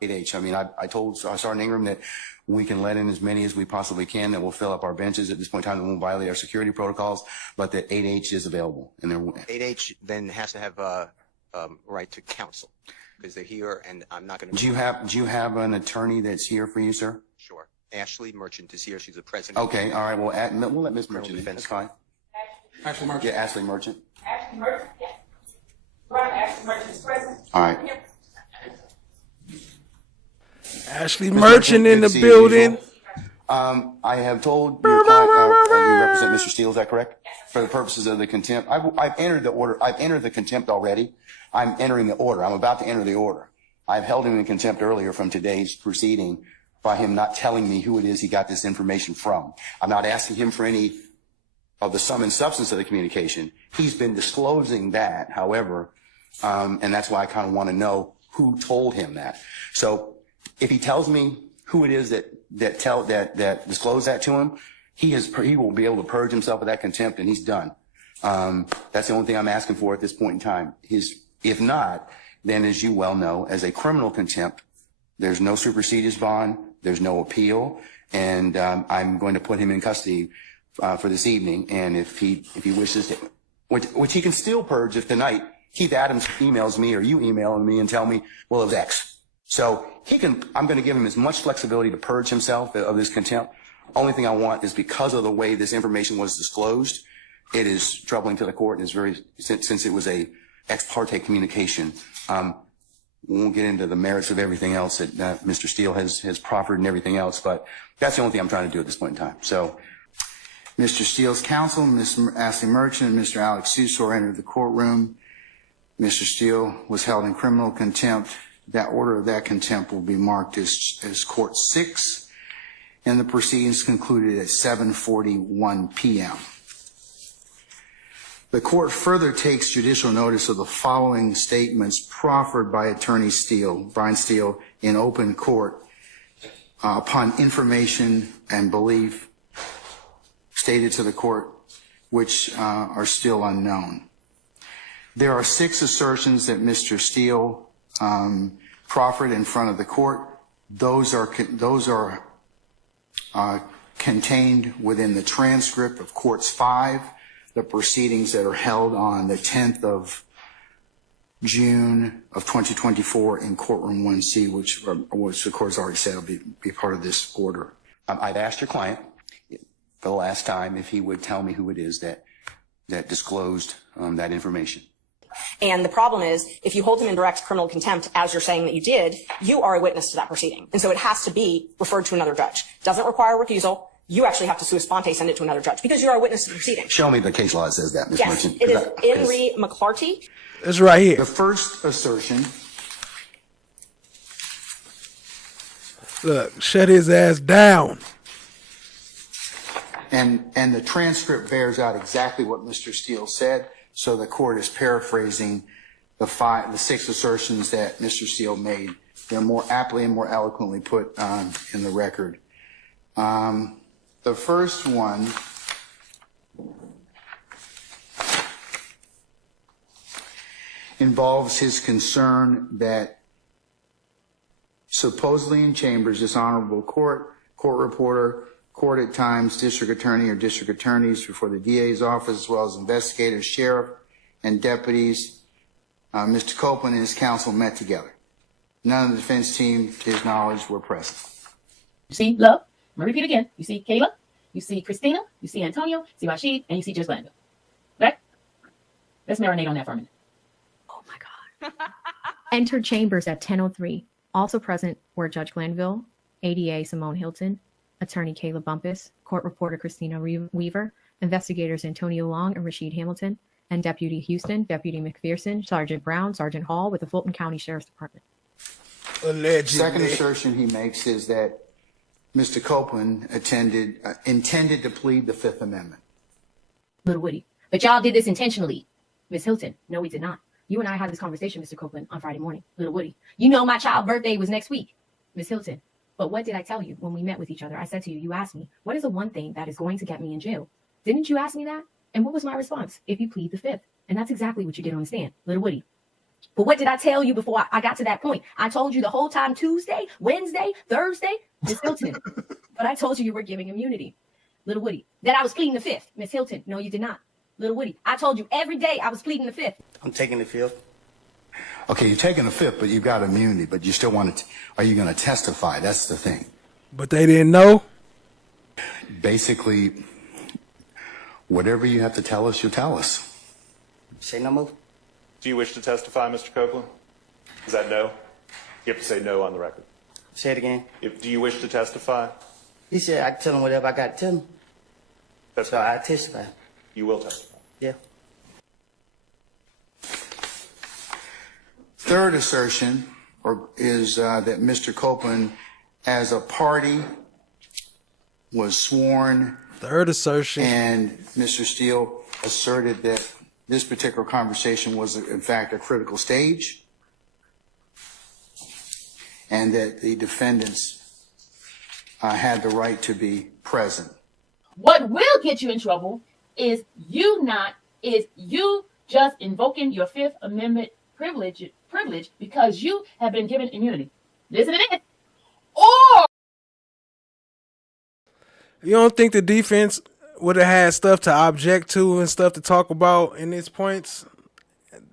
8H. I mean, I told Sergeant Ingram that we can let in as many as we possibly can, that will fill up our benches at this point in time, that won't violate our security protocols, but that 8H is available. And 8H then has to have a right to counsel because they're here, and I'm not going to. Do you have an attorney that's here for you, sir? Sure. Ashleigh Merchant is here. She's the president. Okay. All right. Well, we'll let Ms. Merchant in. That's fine. Ashleigh Merchant. Yeah, Ashleigh Merchant. Ashleigh Merchant, yeah. Right, Ashleigh Merchant is present. All right. Ashleigh Merchant in the building. I have told your client, you represent Mr. Steele, is that correct? For the purposes of the contempt. I've entered the order. I've entered the contempt already. I'm entering the order. I'm about to enter the order. I've held him in contempt earlier from today's proceeding by him not telling me who it is he got this information from. I'm not asking him for any of the sum and substance of the communication. He's been disclosing that, however, and that's why I kind of want to know who told him that. So if he tells me who it is that disclosed that to him, he will be able to purge himself of that contempt, and he's done. That's the only thing I'm asking for at this point in time. If not, then as you well know, as a criminal contempt, there's no supersedis bond, there's no appeal, and I'm going to put him in custody for this evening. And if he wishes to, which he can still purge if tonight Keith Adams emails me or you email me and tell me, well, it was X. So I'm going to give him as much flexibility to purge himself of this contempt. Only thing I want is, because of the way this information was disclosed, it is troubling to the court, and it's since it was a ex parte communication. We won't get into the merits of everything else that Mr. Steele has proffered and everything else, but that's the only thing I'm trying to do at this point in time. So, Mr. Steele's counsel, Ms. Ashleigh Merchant, and Mr. Alex Susor entered the courtroom. Mr. Steele was held in criminal contempt. That order of that contempt will be marked as Court 6, and the proceedings concluded at 7:41 p.m. The court further takes judicial notice of the following statements proffered by Attorney Brian Steele, in open court upon information and belief stated to the court, which are still unknown. There are 6 assertions that Mr. Steele proffered in front of the court. Those are contained within the transcript of Courts 5, the proceedings that are held on the 10th of June of 2024 in Courtroom 1C, which the court's already said will be part of this order. I've asked your client for the last time if he would tell me who it is that disclosed that information. And the problem is, if you hold him in direct criminal contempt, as you're saying that you did, you are a witness to that proceeding. And so it has to be referred to another judge. Doesn't require recusal, you actually have to sua sponte send it to another judge because you're a witness to the proceeding. Show me the case law that says that, Ms. Yes, Merchant. it is in re McClarty. It's right here. The first assertion. Look, shut his ass down. And the transcript bears out exactly what Mr. Steele said. So the court is paraphrasing the 6 assertions that Mr. Steele made. They're more aptly and more eloquently put in the record. The first one involves his concern that supposedly in chambers, this honorable court reporter, court at times, district attorney or district attorneys before the DA's office, as well as investigators, sheriff, and deputies, Mr. Copeland and his counsel met together. None of the defense team, to his knowledge, were present. You see Love? I'm going to repeat again. You see Kayla, you see Christina, you see Antonio, you see Rashid, and you see Judge Glanville. Okay? Let's marinate on that for a minute. Oh my God. Entered chambers at 10:03. Also present were Judge Glanville, ADA Simone Hilton, Attorney Kayla Bumpus, Court Reporter Christina Weaver, investigators Antonio Long and Rashid Hamilton, and Deputy Houston, Deputy McPherson, Sergeant Brown, Sergeant Hall with the Fulton County Sheriff's Department. Allegedly. Second assertion he makes is that Mr. Copeland intended to plead the Fifth Amendment. Lil Woody. But y'all did this intentionally. Ms. Hilton. No, we did not. You and I had this conversation, Mr. Copeland, on Friday morning. Lil Woody. You know my child's birthday was next week. Ms. Hilton. But what did I tell you when we met with each other? I said to you, you asked me, what is the one thing that is going to get me in jail? Didn't you ask me that? And what was my response? If you plead the Fifth. And that's exactly what you did on the stand, Lil Woody. But what did I tell you before I got to that point? I told you the whole time Tuesday, Wednesday, Thursday, Ms. Hilton. But I told you were giving immunity, Lil Woody. That I was pleading the Fifth, Ms. Hilton. No, you did not, Lil Woody. I told you every day I was pleading the Fifth. I'm taking the Fifth. Okay, you're taking the Fifth, but you've got immunity, but you still want to, are you going to testify? That's the thing. But they didn't know? Basically, whatever you have to tell us, you'll tell us. Say no more. Do you wish to testify, Mr. Copeland? Is that no? You have to say no on the record. Say it again. Do you wish to testify? He said I can tell him whatever I got to tell him. That's so I testify. You will testify. Yeah. Third assertion is that Mr. Copeland, as a party, was sworn. Third assertion. And Mr. Steele asserted that this particular conversation was, in fact, a critical stage, and that the defendants had the right to be present. What will get you in trouble is you just invoking your Fifth Amendment privilege because you have been given immunity. Listen to this. Or you don't think the defense would have had stuff to object to and stuff to talk about in these points?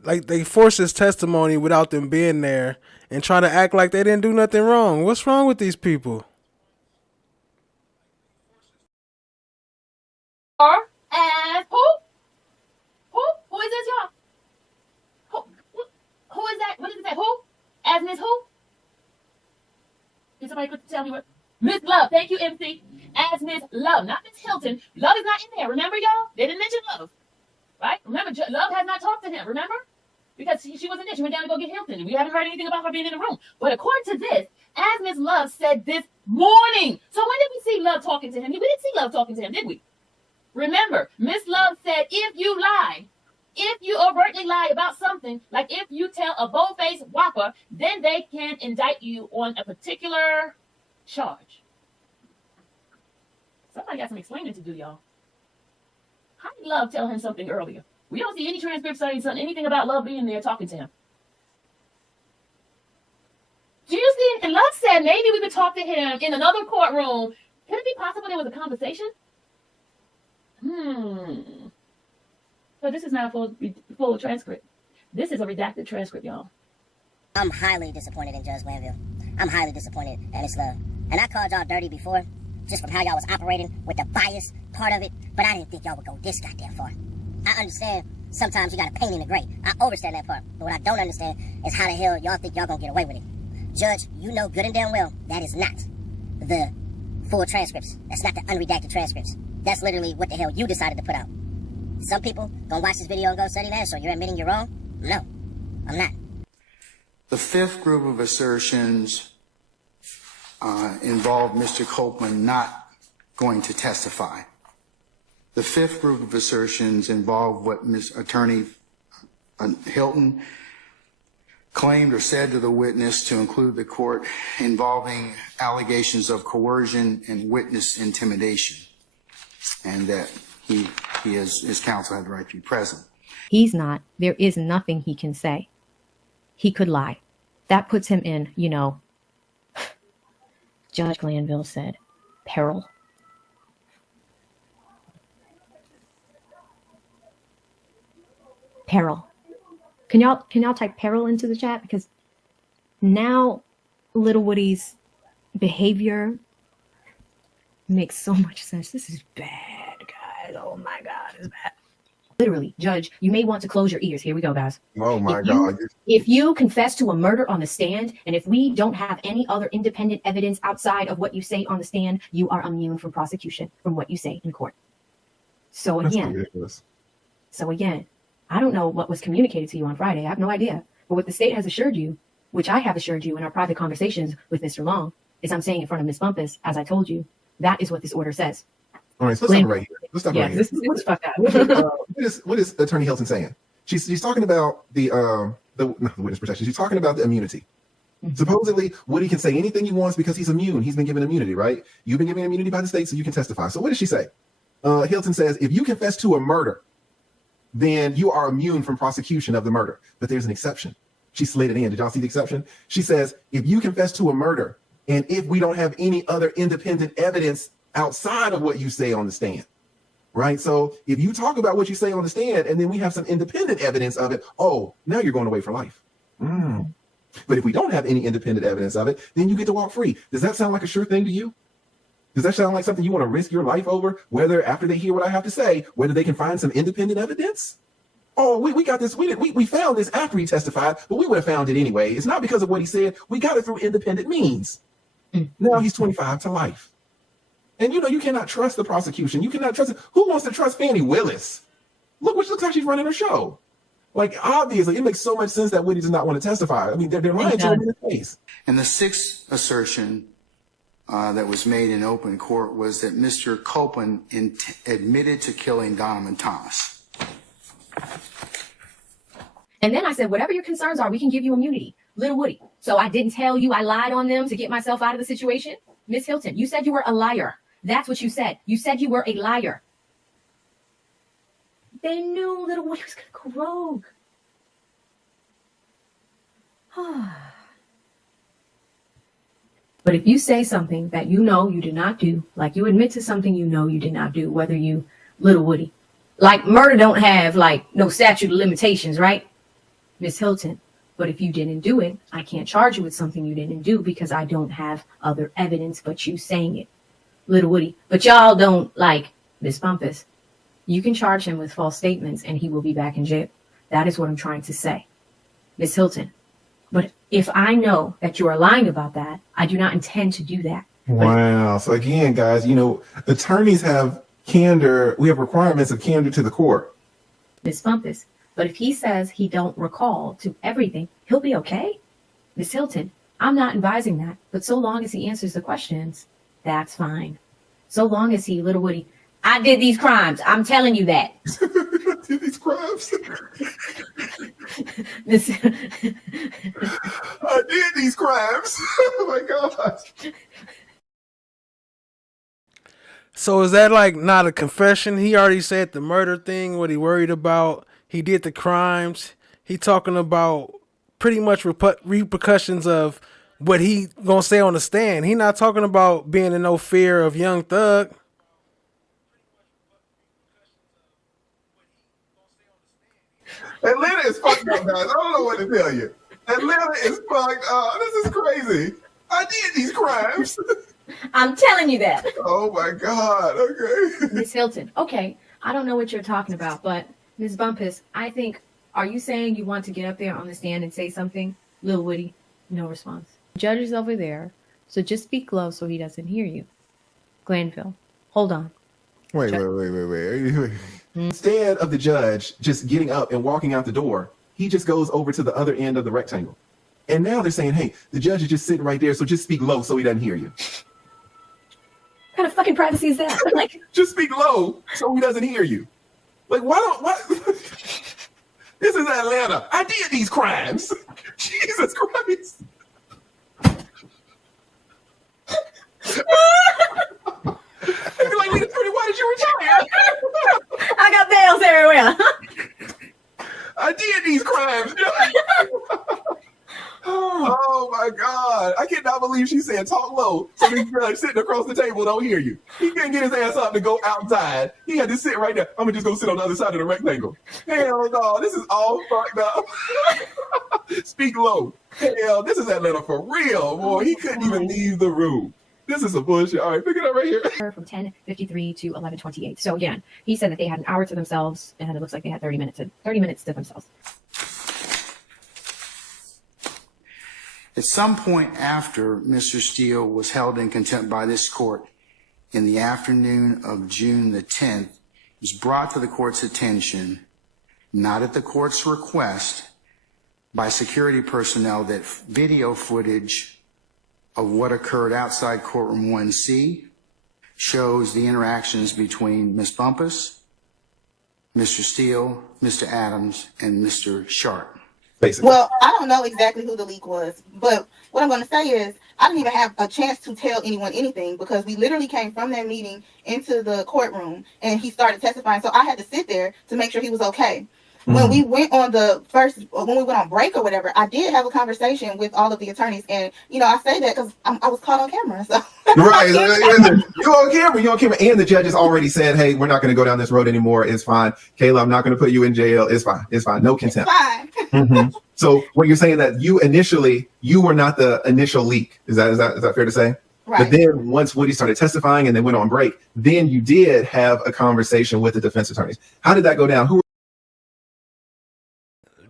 Like, they forced his testimony without them being there and trying to act like they didn't do nothing wrong. What's wrong with these people? as who? Who is this, y'all? Who is that? What does it say? Who? As Miss who? Can somebody tell me what? Ms.love. Thank you, MC. As Ms.love, not Ms. Hilton. Love is not in there. Remember, y'all? They didn't mention Love. Right? Remember, Love has not talked to him. Remember? Because she wasn't there. She went down to go get Hilton. We haven't heard anything about her being in the room. But according to this, as Ms.love said this morning. So when did we see Love talking to him? We didn't see Love talking to him, did we? Remember, Ms.love said, if you lie, if you overtly lie about something, like if you tell a bold-faced whopper, then they can indict you on a particular charge. Somebody got some explaining to do, y'all. How did Love tell him something earlier? We don't see any transcript saying anything about Love being there talking to him. Do you see? And Love said maybe we could talk to him in another courtroom. Could it be possible there was a conversation? So this is not a full transcript. This is a redacted transcript, y'all. I'm highly disappointed in Judge Glanville. I'm highly disappointed in Ms.love. And I called y'all dirty before, just from how y'all was operating with the bias part of it, but I didn't think y'all would go this goddamn far. I understand sometimes you gotta paint in the gray. I understand that part. But what I don't understand is how the hell y'all think y'all gonna get away with it. Judge, you know good and damn well that is not the full transcripts. That's not the unredacted transcripts. That's literally what the hell you decided to put out. Some people gonna watch this video and go study that, so you're admitting you're wrong? No, I'm not. The fifth group of assertions involve Mr. Copeland not going to testify. The fifth group of assertions involve what Ms. Attorney Hilton claimed or said to the witness, to include the court, involving allegations of coercion and witness intimidation, and that he has, his counsel had the right to be present. He's not. There is nothing he can say. He could lie. That puts him in, you know, Judge Glanville said, peril. Peril. Can y'all type peril into the chat? Because now Lil Woody's behavior makes so much sense. This is bad, guys. Oh my God, it's bad. Literally, Judge, you may want to close your ears. Here we go, guys. Oh my God. If you confess to a murder on the stand, and if we don't have any other independent evidence outside of what you say on the stand, you are immune from prosecution from what you say in court. So again, I don't know what was communicated to you on Friday. I have no idea. But what the state has assured you, which I have assured you in our private conversations with Mr. Long, is I'm saying in front of Ms. Bumpus, as I told you, that is what this order says. All right, so let's stop right here. Let's stop right here. This is fucked up. What is Attorney Hilton saying? She's talking about the witness protection. She's talking about the immunity. Mm-hmm. Supposedly, Woody can say anything he wants because he's immune. He's been given immunity, right? You've been given immunity by the state, so you can testify. So what does she say? Hilton says, if you confess to a murder, then you are immune from prosecution of the murder. But there's an exception. She slid it in. Did y'all see the exception? She says, if you confess to a murder, and if we don't have any other independent evidence outside of what you say on the stand, right? So if you talk about what you say on the stand, and then we have some independent evidence of it, oh, now you're going away for life. But if we don't have any independent evidence of it, then you get to walk free. Does that sound like a sure thing to you? Does that sound like something you want to risk your life over, whether after they hear what I have to say, whether they can find some independent evidence? Oh, we got this. We found this after he testified, but we would have found it anyway. It's not because of what he said. We got it through independent means. Now he's 25 to life. And you know, you cannot trust the prosecution. You cannot trust it. Who wants to trust Fannie Willis? Look how she's running her show. Like, obviously, it makes so much sense that Woody does not want to testify. I mean, they're lying to him in the face. And the sixth assertion that was made in open court was that Mr. Copeland admitted to killing Donovan Thomas. And then I said, whatever your concerns are, we can give you immunity. Lil Woody. So I didn't tell you I lied on them to get myself out of the situation? Miss Hilton, you said you were a liar. That's what you said. You said you were a liar. They knew Lil Woody was going to go rogue. But if you say something that you know you did not do, like you admit to something you know you did not do, whether you, Lil Woody, like murder don't have like no statute of limitations, right? Miss Hilton. But if you didn't do it, I can't charge you with something you didn't do because I don't have other evidence but you saying it. Lil Woody. But y'all don't like Miss Bumpus. You can charge him with false statements and he will be back in jail. That is what I'm trying to say. Miss Hilton. But if I know that you are lying about that, I do not intend to do that. Wow. So again, guys, you know, attorneys have candor. We have requirements of candor to the court. Miss Bumpus. But if he says he don't recall to everything, he'll be okay. Miss Hilton, I'm not advising that. But so long as he answers the questions, that's fine. So long as he, Lil Woody, I did these crimes. I'm telling you that. I did these crimes. I did these crimes. Oh my God. So is that like not a confession? He already said the murder thing, what he worried about. He did the crimes. He talking about pretty much repercussions of what he gonna say on the stand. He not talking about being in no fear of Young Thug. Atlanta is fucked up, guys. I don't know what to tell you. Atlanta is fucked up. This is crazy. I did these crimes. I'm telling you that. Oh my God. Okay. Miss Hilton. Okay. I don't know what you're talking about, but Ms. Bumpus, I think, are you saying you want to get up there on the stand and say something? Lil Woody, no response. Judge is over there, so just speak low so he doesn't hear you. Glanville, hold on. Wait. Instead of the judge just getting up and walking out the door, he just goes over to the other end of the rectangle. And now they're saying, hey, the judge is just sitting right there, so just speak low so he doesn't hear you. What kind of fucking privacy is that? Like, just speak low so he doesn't hear you. Like, why? This is Atlanta. I did these crimes. Jesus Christ. They'd be like, Lead Attorney, why did you retire? I got nails everywhere. I did these crimes. Oh my God. I cannot believe she said talk low so this judge sitting across the table don't hear you. He couldn't get his ass up to go outside. He had to sit right there. I'm gonna just go sit on the other side of the rectangle. Hell no, this is all fucked up. Speak low. Hell, this is Atlanta for real, boy. He couldn't even leave the room. This is a bullshit. All right, pick it up right here. From 10:53 to 11:28. So again, he said that they had an hour to themselves, and it looks like they had 30 minutes to themselves. At some point after Mr. Steele was held in contempt by this court in the afternoon of June the 10th, it was brought to the court's attention, not at the court's request, by security personnel that video footage of what occurred outside courtroom 1C shows the interactions between Ms. Bumpus, Mr. Steele, Mr. Adams, and Mr. Sharp. Basically. Well, I don't know exactly who the leak was, but what I'm going to say is I didn't even have a chance to tell anyone anything because we literally came from that meeting into the courtroom and he started testifying. So I had to sit there to make sure he was okay. When we went on when we went on break or whatever, I did have a conversation with all of the attorneys. And, you know, I say that because I was caught on camera. So. Right. You on camera. And the judge has already said, hey, we're not going to go down this road anymore. It's fine. Kayla, I'm not going to put you in jail. It's fine. It's fine. No contempt. It's fine. So what you're saying that you were not the initial leak. Is that fair to say? Right. But then once Woody started testifying and they went on break, then you did have a conversation with the defense attorneys. How did that go down?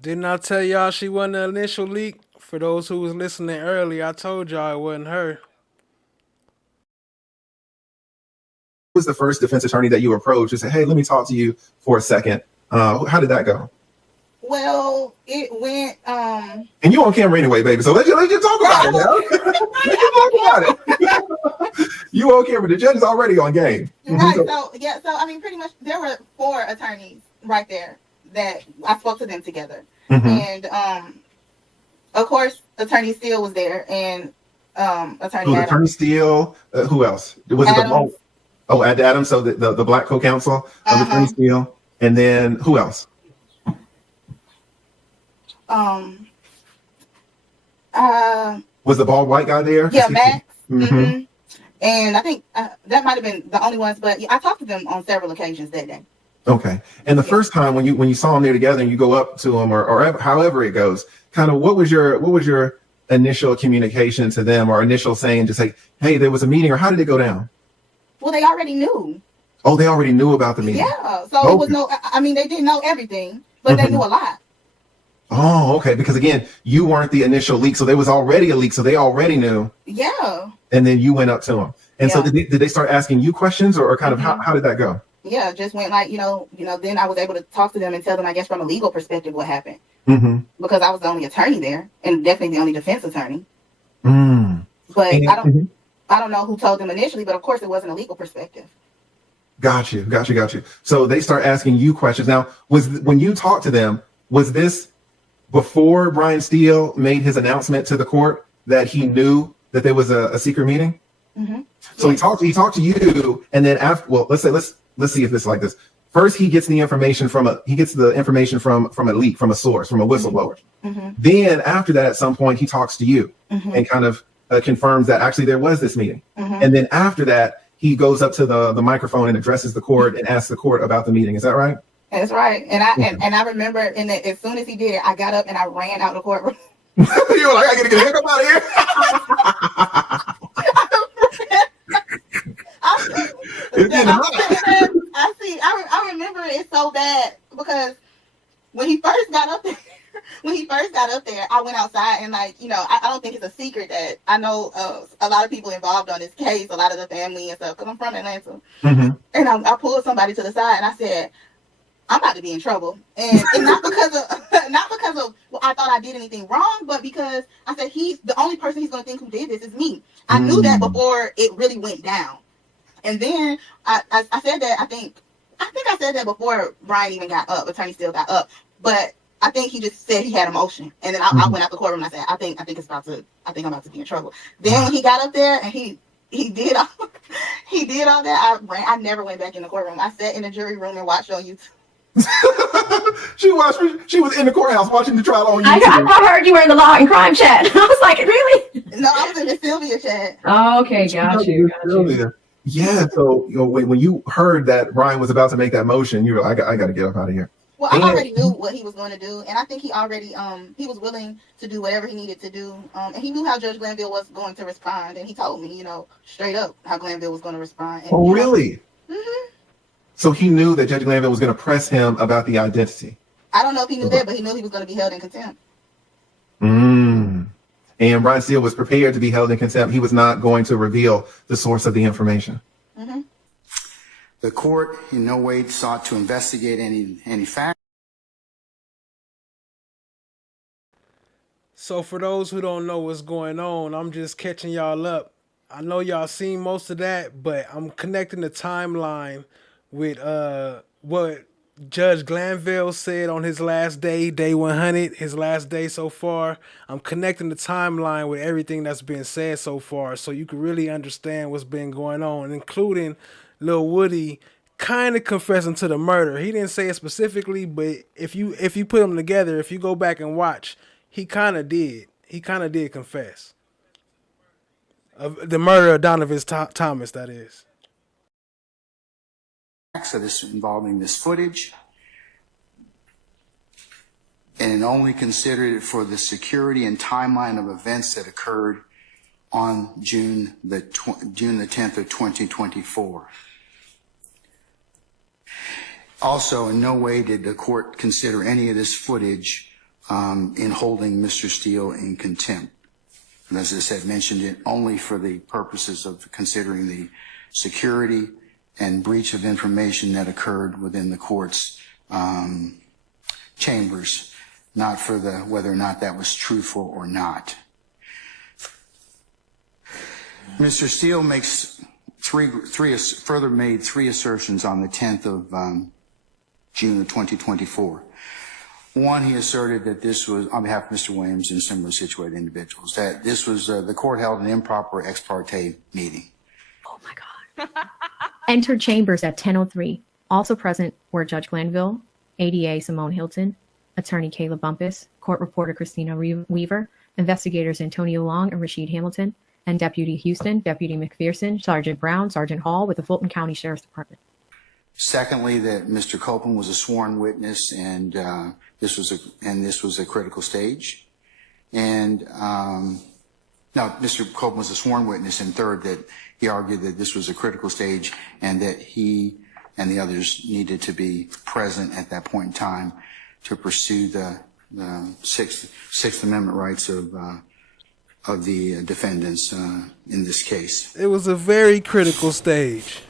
Didn't I tell y'all she wasn't the initial leak? For those who was listening earlier, I told y'all it wasn't her. Who was the first defense attorney that you approached and said, hey, let me talk to you for a second? How did that go? Well, it went. And you on camera anyway, baby. So let's just talk about it now. Let's just talk about it. You on camera. The judge is already on game. Right. So I mean, pretty much there were 4 attorneys right there that I spoke to them together. And of course, Attorney Steele was there, and Attorney Adams. Attorney Steele. Who else? Was Adams. It Adams? So the Black co-counsel of Attorney Steele, and then who else? Was the bald white guy there? Yeah, Max. And I think that might have been the only ones, but I talked to them on several occasions that day. Okay. And the first time when you saw them there together and you go up to them or however it goes, kind of what was your initial communication to them or initial saying, just like, hey, there was a meeting, or how did it go down? Well, they already knew. Oh, they already knew about the meeting. Yeah. So it was they didn't know everything, but they knew a lot. Oh, okay. Because again, you weren't the initial leak. So there was already a leak. So they already knew. Yeah. And then you went up to them. And so did they start asking you questions or kind of how did that go? Yeah, just went like, then I was able to talk to them and tell them, I guess, from a legal perspective, what happened. Because I was the only attorney there and definitely the only defense attorney. But I don't know who told them initially, but of course it wasn't a legal perspective. Got you. So they start asking you questions. Now, when you talked to them, was this before Brian Steele made his announcement to the court that he knew that there was a secret meeting? So he talked to you, and then after, well, let's see if this is like this. First, he gets the information from a leak, from a source, from a whistleblower. Then after that, at some point, he talks to you and kind of confirms that actually there was this meeting. And then after that, he goes up to the microphone and addresses the court and asks the court about the meeting. Is that right? That's right. And I remember, as soon as he did it, I got up and I ran out of the courtroom. You were like, I gotta get the heck up out of here. I remember it so bad because when he first got up there, when he first got up there, I went outside and like, you know, I don't think it's a secret that I know a lot of people involved on this case, a lot of the family and stuff, because I'm from Atlanta. Mm-hmm. And I pulled somebody to the side and I said, I'm about to be in trouble. And not because of well, I thought I did anything wrong, but because I said he's the only person he's going to think who did this is me. I knew that before it really went down. And then I said that I think I said that before Brian even got up, Attorney Steele got up. But I think he just said he had emotion. And then I went out the courtroom and I said, I think I'm about to be in trouble. Then when he got up there and he did all that, I never went back in the courtroom. I sat in the jury room and watched on YouTube. She was in the courthouse watching the trial on YouTube. I heard you were in the law and crime chat. I was like, really? No, I was in the Sylvia chat. Oh, okay, got you. Yeah, so when you heard that Brian was about to make that motion, you were like, I got to get up out of here. Well, I already knew what he was going to do, and I think he already he was willing to do whatever he needed to do, and he knew how Judge Glanville was going to respond, and he told me, you know, straight up how Glanville was going to respond. And, really? Mm-hmm. So he knew that Judge Glanville was going to press him about the identity. I don't know if he knew that, but he knew he was going to be held in contempt. And Brian Steele was prepared to be held in contempt. He was not going to reveal the source of the information. Mm-hmm. The court in no way sought to investigate any facts. So for those who don't know what's going on, I'm just catching y'all up. I know y'all seen most of that, but I'm connecting the timeline with what Judge Glanville said on his last day, day 100, his last day so far. I'm connecting the timeline with everything that's been said so far, so you can really understand what's been going on, including Lil Woody kind of confessing to the murder. He didn't say it specifically, but if you put them together, if you go back and watch, he kind of did. He kind of did confess. Of the murder of Donovan Thomas, that is. Of this involving this footage, and only considered it for the security and timeline of events that occurred on June the 10th of 2024. Also, in no way did the court consider any of this footage in holding Mr. Steele in contempt. And as I said, mentioned it only for the purposes of considering the security and breach of information that occurred within the court's chambers, not for whether or not that was truthful or not. Mr. Steele makes further made three assertions on the 10th of June of 2024. One, he asserted that this was, on behalf of Mr. Williams and similar situated individuals, that this was the court held an improper ex parte meeting. Oh my God. Entered chambers at 10:03. Also present were Judge Glanville, ADA Simone Hilton, Attorney Kayla Bumpus, Court Reporter Christina Weaver, investigators Antonio Long and Rashid Hamilton, and Deputy Houston, Deputy McPherson, Sergeant Brown, Sergeant Hall with the Fulton County Sheriff's Department. Secondly, that Mr. Copeland was a sworn witness, and this was a critical stage. And no, Mr. Copeland was a sworn witness, and third, that he argued that this was a critical stage and that he and the others needed to be present at that point in time to pursue the Sixth Amendment rights of the defendants in this case. It was a very critical stage.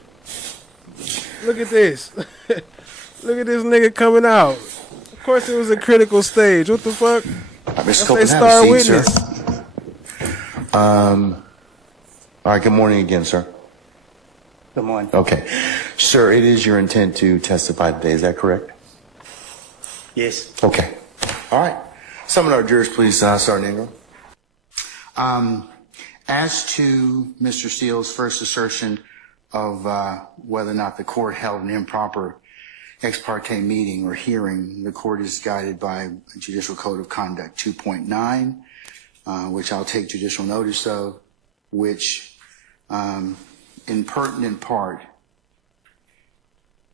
Look at this. Look at this nigga coming out. Of course it was a critical stage. What the fuck? Mr. Copeland, have a seat, sir. All right, good morning again, sir. Good morning. Okay. Sir, it is your intent to testify today, is that correct? Yes. Okay. All right. Summon our jurors, please, Sergeant Ingram. As to Mr. Steele's first assertion of whether or not the court held an improper ex parte meeting or hearing, the court is guided by Judicial Code of Conduct 2.9, which I'll take judicial notice of, which in pertinent part,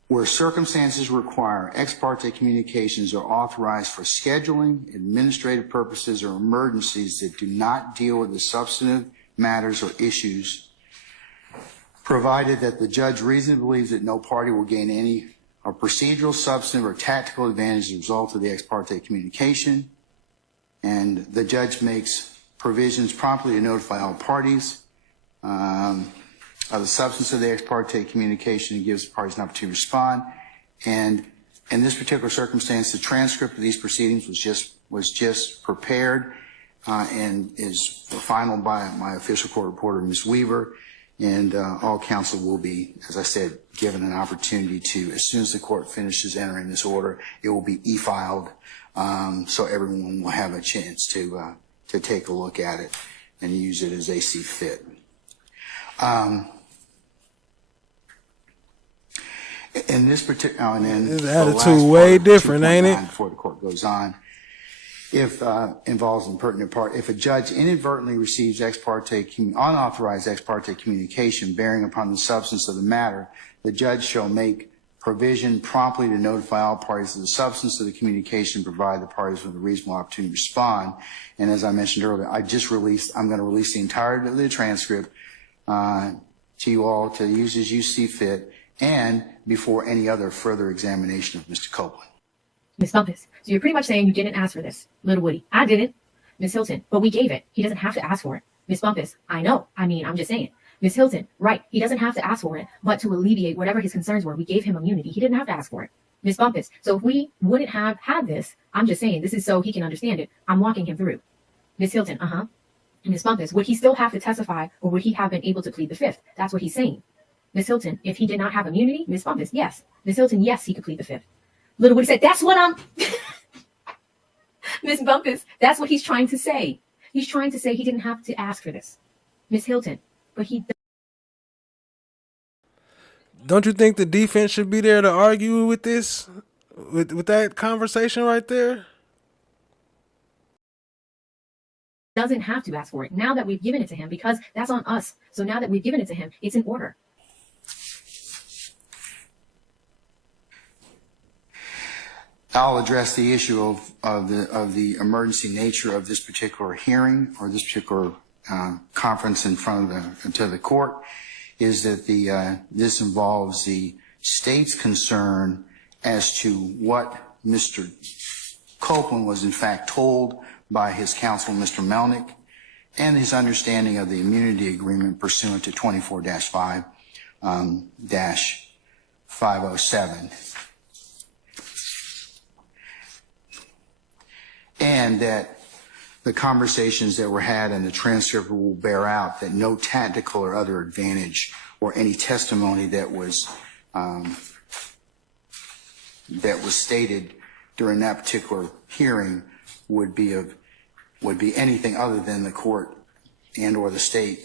where circumstances require ex parte communications are authorized for scheduling, administrative purposes, or emergencies that do not deal with the substantive matters or issues, provided that the judge reasonably believes that no party will gain any procedural, substantive, or tactical advantage as a result of the ex parte communication, And the judge makes provisions promptly to notify all parties of the substance of the ex parte communication and gives the parties an opportunity to respond. And in this particular circumstance, the transcript of these proceedings was just prepared and is final by my official court reporter, Ms. Weaver. And all counsel will be, as I said, given an opportunity to, as soon as the court finishes entering this order, it will be e-filed, so everyone will have a chance to take a look at it and use it as they see fit. In this particular, and then His the attitude last way part of different, ain't 2.9 it? Before the court goes on, if involves an impertinent part, if a judge inadvertently receives unauthorized ex parte communication bearing upon the substance of the matter, the judge shall make provision promptly to notify all parties of the substance of the communication, provide the parties with a reasonable opportunity to respond. And as I mentioned earlier, I'm going to release the entirety of the transcript to you all to use as you see fit, and before any other further examination of Mr. Copeland. Ms. Bumpus, so you're pretty much saying you didn't ask for this. Lil Woody, I didn't. Ms. Hilton, but we gave it. He doesn't have to ask for it. Ms. Bumpus, I know. I mean, I'm just saying. Ms. Hilton, right. He doesn't have to ask for it, but to alleviate whatever his concerns were, we gave him immunity. He didn't have to ask for it. Ms. Bumpus, so if we wouldn't have had this, I'm just saying, this is so he can understand it. I'm walking him through. Ms. Hilton, Ms. Bumpus, would he still have to testify, or would he have been able to plead the fifth? That's what he's saying. Ms. Hilton, if he did not have immunity, Ms. Bumpus, yes. Ms. Hilton, yes, he could plead the fifth. Lil Woody said, that's what I'm... Ms. Bumpus, that's what he's trying to say. He's trying to say he didn't have to ask for this. Ms. Hilton, but he... Don't you think the defense should be there to argue with this, with that conversation right there? Doesn't have to ask for it. Now that we've given it to him, because that's on us. So now that we've given it to him, it's in order. I'll address the issue of the emergency nature of this particular hearing, or this particular conference in front of the court. Is that this involves the state's concern as to what Mr. Copeland was in fact told by his counsel, Mr. Melnick, and his understanding of the immunity agreement pursuant to 24-5-507. And that the conversations that were had in the transcript will bear out that no tactical or other advantage or any testimony that was stated during that particular hearing would be anything other than the court and or the state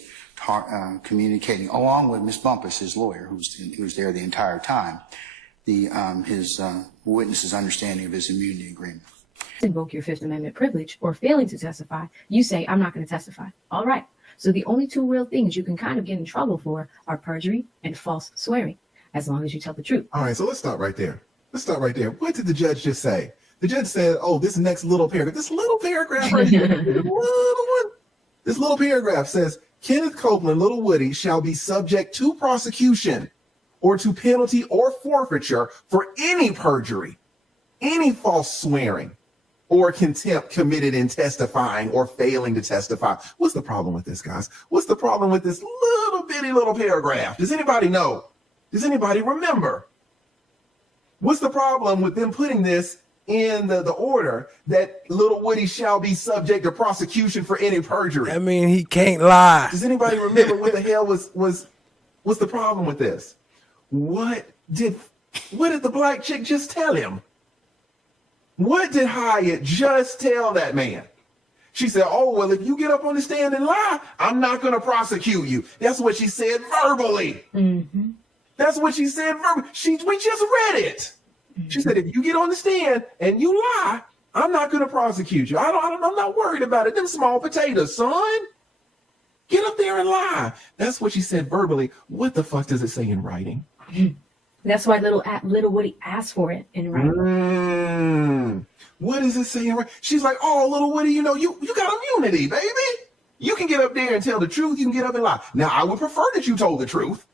communicating, along with Ms. Bumpus, his lawyer, who was there the entire time, his witness's understanding of his immunity agreement. Invoke your Fifth Amendment privilege or failing to testify, you say, I'm not going to testify. All right. So the only two real things you can kind of get in trouble for are perjury and false swearing, as long as you tell the truth. All right, so let's stop right there. What did the judge just say? The judge said, oh, this next little paragraph, right here, this little paragraph says, Kenneth Copeland, Lil Woody, shall be subject to prosecution or to penalty or forfeiture for any perjury, any false swearing, or contempt committed in testifying or failing to testify. What's the problem with this, guys? What's the problem with this little paragraph? Does anybody know? Does anybody remember? What's the problem with them putting this in the order that Lil Woody shall be subject to prosecution for any perjury? I mean, he can't lie. Does anybody remember what the hell what's the problem with this? What did the black chick just tell him? What did Hyatt just tell that man? She said, oh, well, if you get up on the stand and lie, I'm not going to prosecute you. That's what she said verbally. Mm-hmm. That's what she said verbally. We just read it. Mm-hmm. She said, if you get on the stand and you lie, I'm not going to prosecute you. I'm not worried about it. Them small potatoes, son. Get up there and lie. That's what she said verbally. What the fuck does it say in writing? That's why Lil Woody asked for it in writing. What does it say in writing? She's like, oh, Lil Woody, you got immunity, baby. You can get up there and tell the truth. You can get up and lie. Now, I would prefer that you told the truth.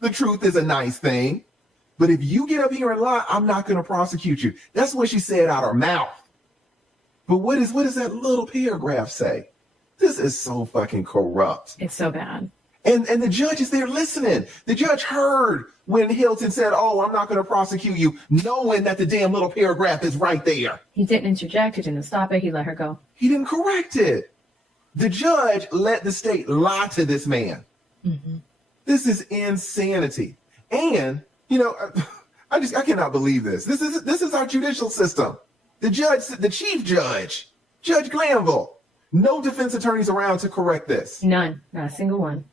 The truth is a nice thing. But if you get up here and lie, I'm not going to prosecute you. That's what she said out her mouth. But what does that little paragraph say? This is so fucking corrupt. It's so bad. And the judge is there listening. The judge heard when Hilton said, "Oh, I'm not going to prosecute you," knowing that the damn little paragraph is right there. He didn't interject. He didn't stop it. He let her go. He didn't correct it. The judge let the state lie to this man. Mm-hmm. This is insanity. And, you know, I cannot believe this. This is our judicial system. The judge, the chief judge, Judge Glanville, no defense attorneys around to correct this. None. Not a single one.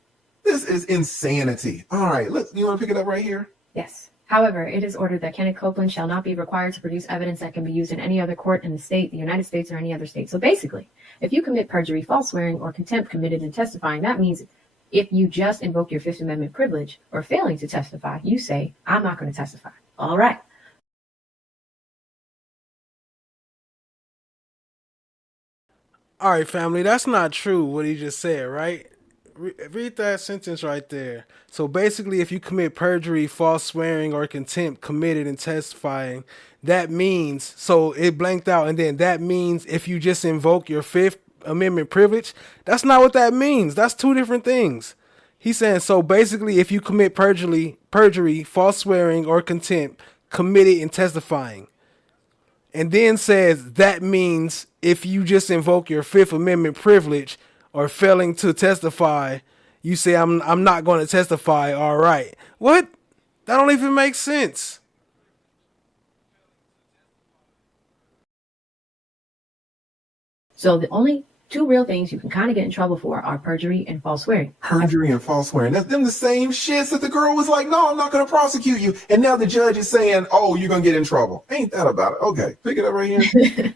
This is insanity. All right, you want to pick it up right here? Yes. However, it is ordered that Kenneth Copeland shall not be required to produce evidence that can be used in any other court in the state, the United States, or any other state. So basically, if you commit perjury, false swearing, or contempt committed in testifying, that means if you just invoke your Fifth Amendment privilege or failing to testify, you say, "I'm not going to testify." All right. All right, family, that's not true what he just said, right? Read that sentence right there. So basically, if you commit perjury, false swearing, or contempt committed in testifying, that means, so it blanked out, and then that means if you just invoke your Fifth Amendment privilege, that's not what that means. That's two different things. He's saying, so basically, if you commit perjury, false swearing, or contempt committed in testifying, and then says that means if you just invoke your Fifth Amendment privilege or failing to testify, you say, I'm not going to testify. All right. What? That don't even make sense. So the only two real things you can kind of get in trouble for are perjury and false swearing. Perjury and false swearing. That's them the same shits that the girl was like, "No, I'm not going to prosecute you." And now the judge is saying, "Oh, you're going to get in trouble." Ain't that about it? Okay, pick it up right here.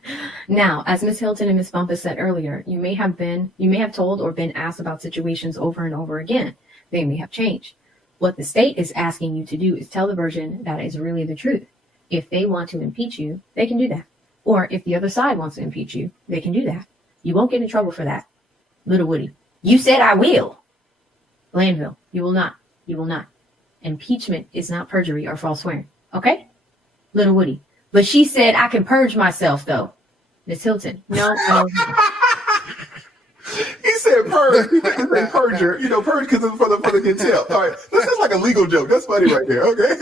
Now, as Ms. Hilton and Ms. Bumpus said earlier, you may have told or been asked about situations over and over again. They may have changed. What the state is asking you to do is tell the version that is really the truth. If they want to impeach you, they can do that. Or if the other side wants to impeach you, they can do that. You won't get in trouble for that. Lil Woody, you said I will. Glanville, you will not. You will not. Impeachment is not perjury or false swearing. Okay? Lil Woody, but she said I can purge myself though. Ms. Hilton, no. He said purge. He said perjure. You know, purge because for the contempt. All right, this is like a legal joke. That's funny right there. Okay.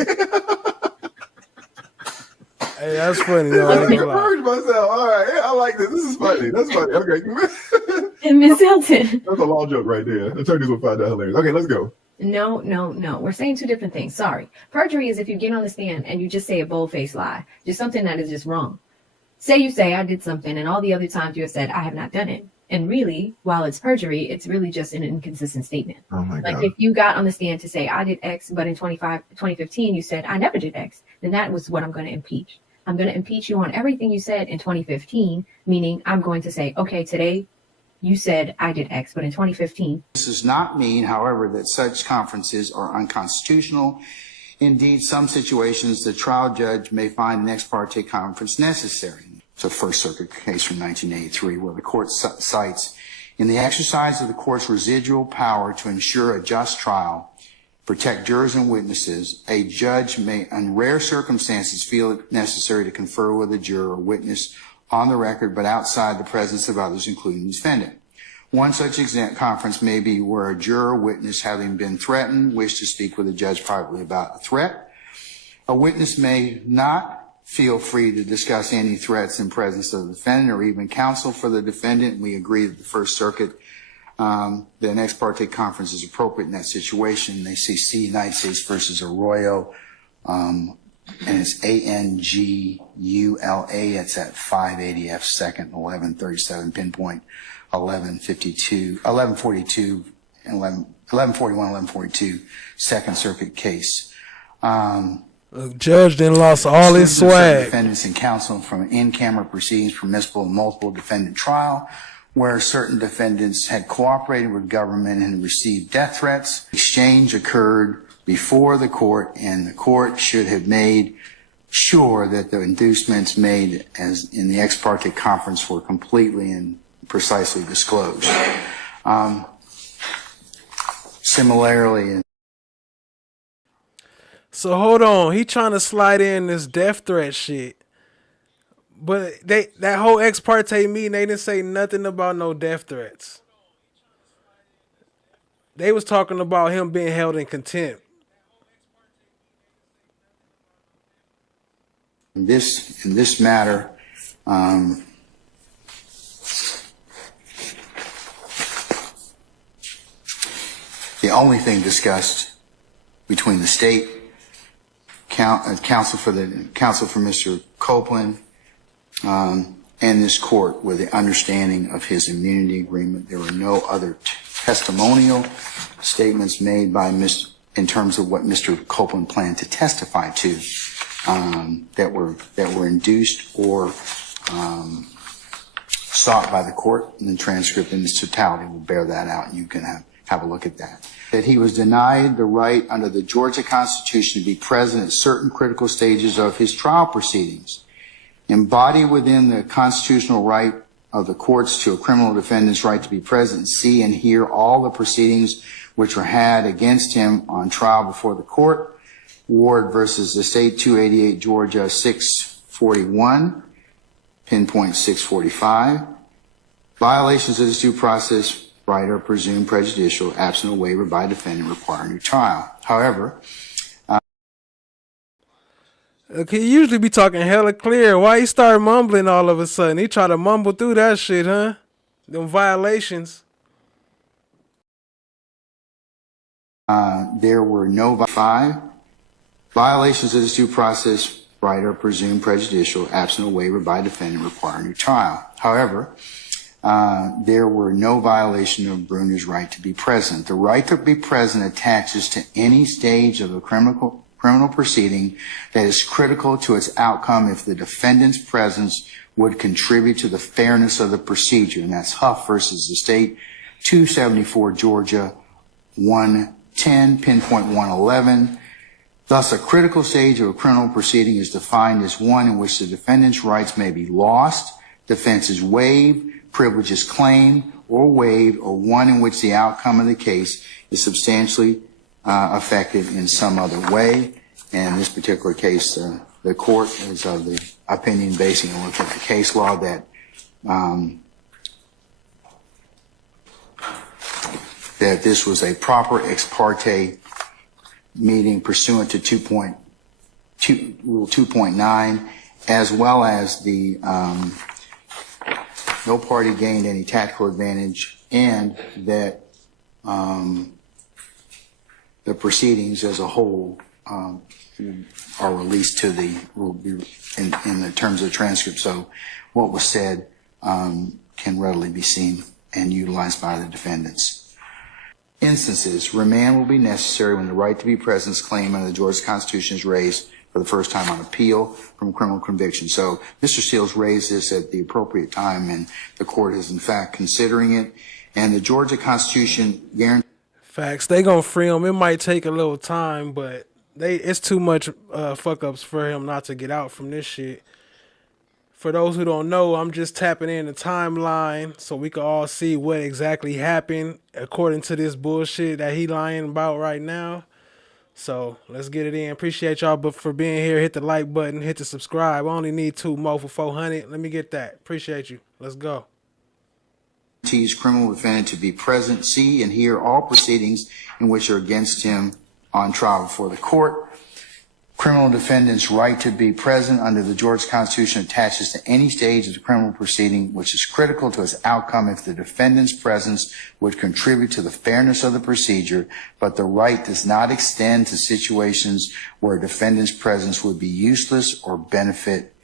Hey, that's funny. Though. I can purge myself. All right, yeah, I like this. This is funny. That's funny. Okay. And Ms. Hilton. That's a law joke right there. Attorneys will find that hilarious. Okay, let's go. No. We're saying two different things. Sorry. Perjury is if you get on the stand and you just say a bold-faced lie, just something that is just wrong. Say you say I did something, and all the other times you have said I have not done it. And really, while it's perjury, it's really just an inconsistent statement. Oh my God. Like if you got on the stand to say I did X, but in 2015 you said I never did X, then that was what I'm going to impeach. I'm going to impeach you on everything you said in 2015, meaning I'm going to say, okay, today you said I did X, but in 2015. This does not mean, however, that such conferences are unconstitutional. Indeed, some situations the trial judge may find an ex parte conference necessary. It's a First Circuit case from 1983 where the court cites, in the exercise of the court's residual power to ensure a just trial, protect jurors and witnesses, a judge may, in rare circumstances, feel it necessary to confer with a juror or witness on the record, but outside the presence of others, including the defendant. One such conference may be where a juror or witness, having been threatened, wish to speak with a judge privately about a threat. A witness may not feel free to discuss any threats in presence of the defendant or even counsel for the defendant. We agree that the First Circuit that an ex parte conference is appropriate in that situation. They say see United States versus Arroyo, and it's ANGULA. It's at 580 F 2nd, 1137, pinpoint 1142, and 1141, 1142, Second Circuit case. The judge then lost all his swag. Defendants and counsel from in-camera proceedings permissible in multiple defendant trial, where certain defendants had cooperated with government and received death threats. Exchange occurred before the court, and the court should have made sure that the inducements made as in the ex parte conference were completely and precisely disclosed. Similarly, so hold on, he trying to slide in this death threat shit, But that whole ex parte meeting, they didn't say nothing about no death threats. They was talking about him being held in contempt. In this matter, the only thing discussed between the state counsel for Mr. Copeland and this court were the understanding of his immunity agreement. There were no other testimonial statements made by in terms of what Mr. Copeland planned to testify to that were induced or sought by the court. And the transcript in its totality will bear that out, and you can have a look at that. That he was denied the right under the Georgia Constitution to be present at certain critical stages of his trial proceedings. Embodied within the constitutional right of the courts to a criminal defendant's right to be present, see, and hear all the proceedings which were had against him on trial before the court. Ward versus the state, 288 Georgia 641, pinpoint 645. Violations of this due process right are presumed prejudicial, absent a waiver by defendant requiring a new trial. However, he usually be talking hella clear. Why he start mumbling all of a sudden? He try to mumble through that shit, huh? Them violations. There were no violations of this due process right are presumed prejudicial, absent a waiver by defendant requiring a new trial. However, there were no violation of Bruner's right to be present. The right to be present attaches to any stage of a criminal proceeding that is critical to its outcome if the defendant's presence would contribute to the fairness of the procedure. And that's Huhhhh versus the state, 274 Georgia 110, pinpoint 111. Thus, a critical stage of a criminal proceeding is defined as one in which the defendant's rights may be lost, defense is waived, privileges claimed or waived, or one in which the outcome of the case is substantially affected in some other way. And in this particular case, the court is of the opinion, basing on looking at the case law, that that this was a proper ex parte meeting pursuant to Rule 2.9, as well as the no party gained any tactical advantage, and that the proceedings as a whole are released to will be in the terms of the transcript. So what was said can readily be seen and utilized by the defendants. Instances, remand will be necessary when the right to be present claim under the Georgia Constitution is raised for the first time on appeal from criminal conviction. So Mr. Steele's raised this at the appropriate time, and the court is in fact considering it. And the Georgia Constitution guarantees. Facts. They gonna free him. It might take a little time, but it's too much fuck ups for him not to get out from this shit. For those who don't know, I'm just tapping in the timeline so we can all see what exactly happened according to this bullshit that he lying about right now. So let's get it in. Appreciate y'all for being here. Hit the like button, hit the subscribe. I only need 2 more for 400. Let me get that. Appreciate you. Let's go. Criminal defendant to be present, see, and hear all proceedings in which are against him on trial before the court. Criminal defendant's right to be present under the Georgia Constitution attaches to any stage of the criminal proceeding which is critical to its outcome if the defendant's presence would contribute to the fairness of the procedure, but the right does not extend to situations where a defendant's presence would be useless or benefit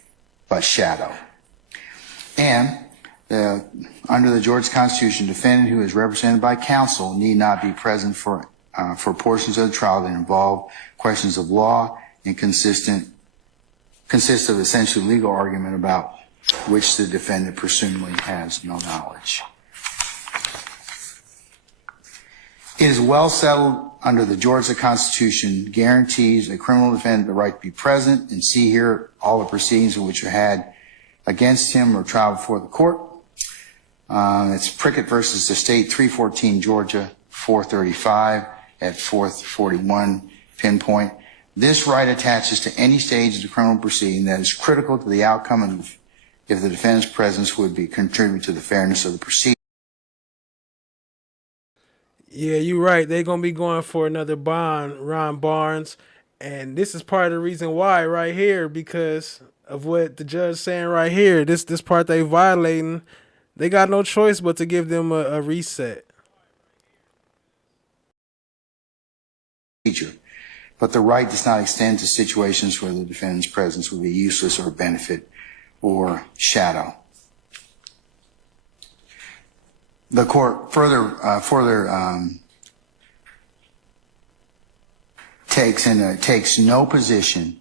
but shadow. And under the Georgia Constitution, defendant who is represented by counsel need not be present for portions of the trial that involve questions of law and consist of essentially legal argument about which the defendant presumably has no knowledge. It is well settled under the Georgia Constitution guarantees a criminal defendant the right to be present and see, hear all the proceedings which are had against him or trial before the court. It's Prickett versus the state, 314 Georgia 435 at 441 pinpoint. This right attaches to any stage of the criminal proceeding that is critical to the outcome if the defendant's presence would be contributing to the fairness of the proceeding. Yeah, you're right. They're going to be going for another bond, Ron Barnes. And this is part of the reason why right here, because of what the judge saying right here. This part they violating. They got no choice but to give them a reset. But the right does not extend to situations where the defendant's presence would be useless or benefit or shadow. The court further takes no position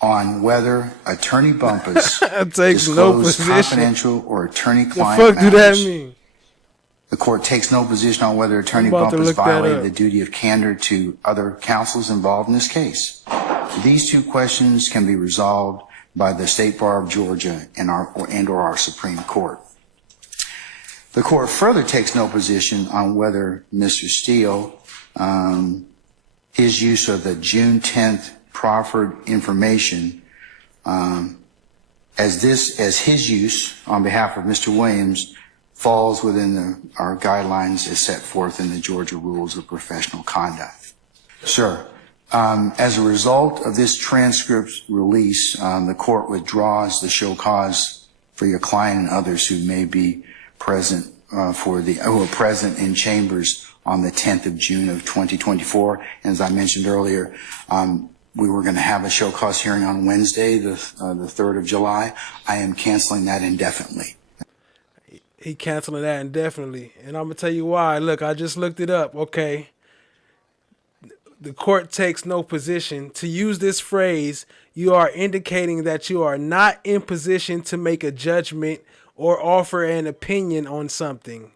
on whether Attorney Bumpus disclosed confidential or attorney-client matters. The fuck do that mean? The court takes no position on whether Attorney Bumpus violated the duty of candor to other counsels involved in this case. These two questions can be resolved by the State Bar of Georgia and or our Supreme Court. The court further takes no position on whether Mr. Steele, his use of the June 10th proffered information, as his use on behalf of Mr. Williams falls within our guidelines as set forth in the Georgia Rules of Professional Conduct. Sir, as a result of this transcript release, the court withdraws the show cause for your client and others who may be present who are present in chambers on the 10th of June of 2024. And as I mentioned earlier, we were going to have a show cause hearing on Wednesday, the 3rd of July. I am canceling that indefinitely. He canceling that indefinitely. And I'm going to tell you why. Look, I just looked it up. Okay. The court takes no position. To use this phrase, you are indicating that you are not in position to make a judgment or offer an opinion on something.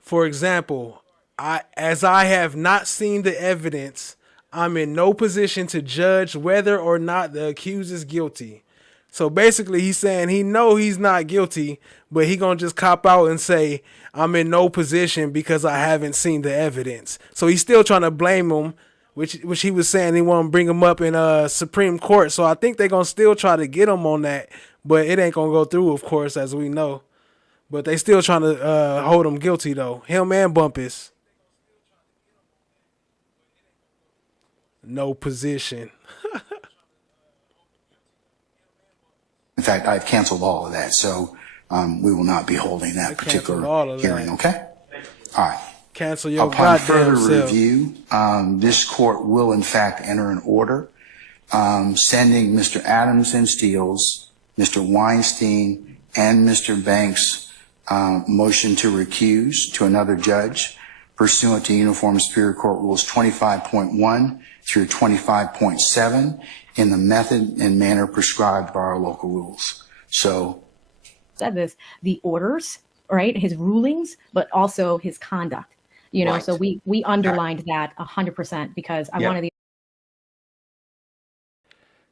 For example, as I have not seen the evidence, I'm in no position to judge whether or not the accused is guilty. So basically he's saying he know he's not guilty, but he gonna just cop out and say, I'm in no position because I haven't seen the evidence. So he's still trying to blame him, which he was saying he want to bring him up in Supreme Court. So I think they're gonna still try to get him on that, but it ain't gonna go through, of course, as we know. But they still trying to hold him guilty though. Him and Bumpus. No position. In fact, I've canceled all of that, so we will not be holding that particular hearing, okay? All right. Cancel your Upon goddamn further self. review, this court will in fact enter an order sending Mr. Adams and Steele's, Mr. Weinstein, and Mr. Banks' motion to recuse to another judge pursuant to Uniform Superior Court Rules 25.1 through 25.7 in the method and manner prescribed by our local rules. So, said this, the orders, right, his rulings, but also his conduct. You know, right. So we underlined that 100% because I wanted the.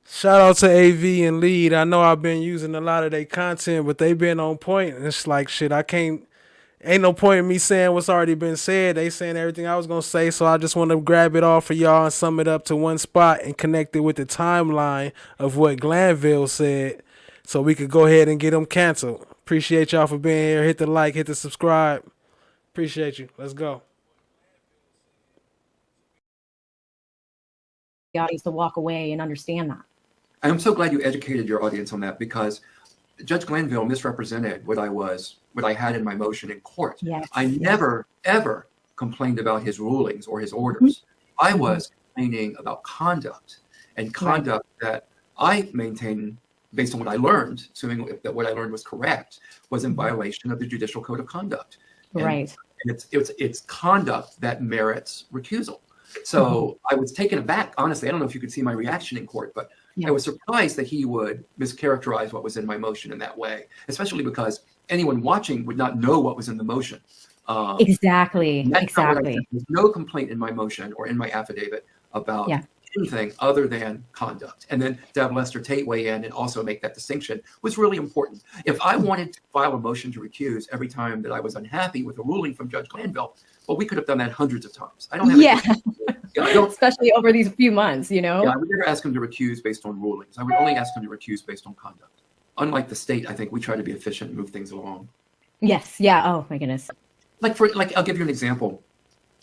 Shout out to AV and Lead. I know I've been using a lot of their content, but they've been on point. And it's like, shit, ain't no point in me saying what's already been said. They saying everything I was going to say, so I just want to grab it all for y'all and sum it up to one spot and connect it with the timeline of what Glanville said so we could go ahead and get them canceled. Appreciate y'all for being here. Hit the like, hit the subscribe. Appreciate you. Let's go. The audience to walk away and understand that. I'm so glad you educated your audience on that because Judge Glanville misrepresented what I had in my motion in court. Yes. I never, ever complained about his rulings or his orders. I was complaining about conduct and conduct that I maintain based on what I learned, assuming that what I learned was correct, was in violation of the Judicial Code of Conduct. Right. And it's conduct that merits recusal. So I was taken aback. Honestly, I don't know if you could see my reaction in court, but I was surprised that he would mischaracterize what was in my motion in that way, especially because anyone watching would not know what was in the motion. Exactly. There's no complaint in my motion or in my affidavit about anything other than conduct. And then to have Lester Tate weigh in and also make that distinction was really important. If I wanted to file a motion to recuse every time that I was unhappy with a ruling from Judge Glanville, well, we could have done that hundreds of times. I don't have especially over these few months, you know. Yeah, I would never ask him to recuse based on rulings. I would only ask him to recuse based on conduct. unlike the state, I think we try to be efficient and move things along. Yes. Yeah. Oh my goodness. Like I'll give you an example.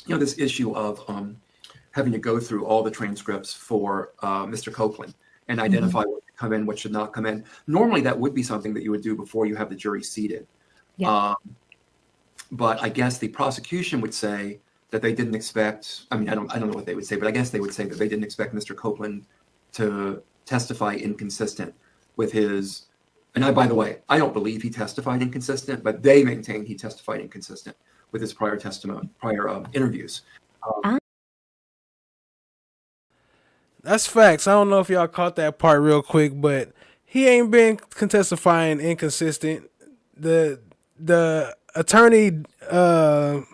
This issue of having to go through all the transcripts for Mr. Copeland and identify what should come in, what should not come in. Normally, that would be something that you would do before you have the jury seated. Yeah. But I guess the prosecution would say that they didn't expect. I mean, I don't know what they would say, but I guess they would say that they didn't expect Mr. Copeland to testify inconsistent with his. And by the way, I don't believe he testified inconsistent, but they maintain he testified inconsistent with his prior interviews. That's facts. I don't know if y'all caught that part real quick, but he ain't been testifying inconsistent. The attorney,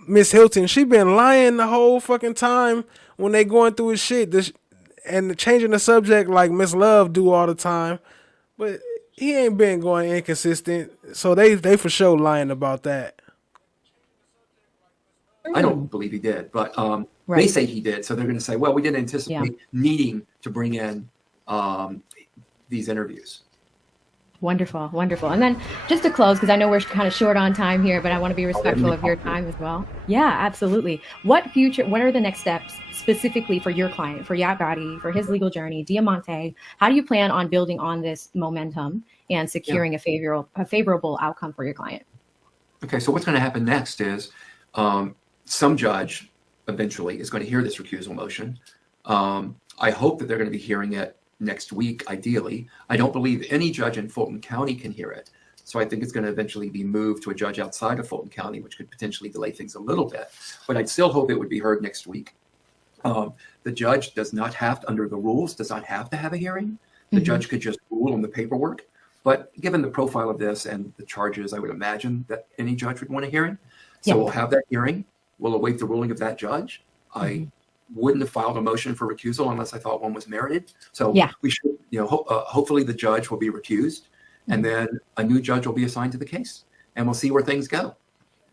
Miss Hilton, she been lying the whole fucking time when they going through his shit and changing the subject like Ms.love do all the time. But he ain't been going inconsistent, so they for sure lying about that. I don't believe he did, but they say he did. So they're going to say, well, we didn't anticipate needing to bring in these interviews. Wonderful, wonderful. And then just to close, because I know we're kind of short on time here, but I want to be respectful of your time as well. Yeah, absolutely. What are the next steps specifically for your client, for Gotti, for his legal journey, Diamante? How do you plan on building on this momentum and securing a favorable outcome for your client? Okay, so what's going to happen next is some judge eventually is going to hear this recusal motion. I hope that they're going to be hearing it next week, ideally. I don't believe any judge in Fulton County can hear it. So I think it's going to eventually be moved to a judge outside of Fulton County, which could potentially delay things a little bit. But I'd still hope it would be heard next week. The judge does not have to, under the rules, does not have to have a hearing. The judge could just rule on the paperwork. But given the profile of this and the charges, I would imagine that any judge would want a hearing. So we'll have that hearing. We'll await the ruling of that judge. I wouldn't have filed a motion for recusal unless I thought one was merited. So we should, hopefully the judge will be recused, and then a new judge will be assigned to the case, and we'll see where things go.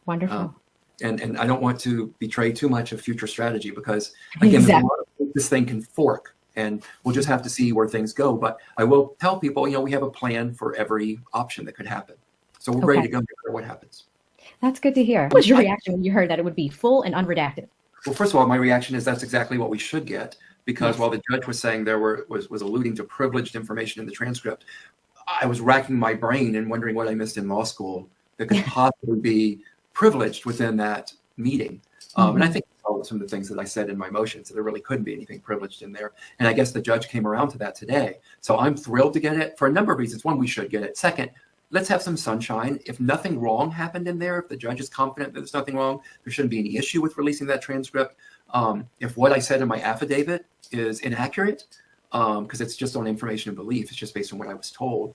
Wonderful. And I don't want to betray too much of future strategy because, again, this thing can fork, and we'll just have to see where things go. But I will tell people, we have a plan for every option that could happen. So we're ready to go no matter what happens. That's good to hear. What was your reaction when you heard that it would be full and unredacted? Well, first of all, my reaction is that's exactly what we should get, because while the judge was saying there was alluding to privileged information in the transcript, I was racking my brain and wondering what I missed in law school that could possibly be privileged within that meeting. And I think some of the things that I said in my motion, so there really couldn't be anything privileged in there. And I guess the judge came around to that today. So I'm thrilled to get it for a number of reasons. One, we should get it. Second, let's have some sunshine. If nothing wrong happened in there, if the judge is confident that there's nothing wrong, there shouldn't be any issue with releasing that transcript. If what I said in my affidavit is inaccurate, because it's just on information and belief, it's just based on what I was told.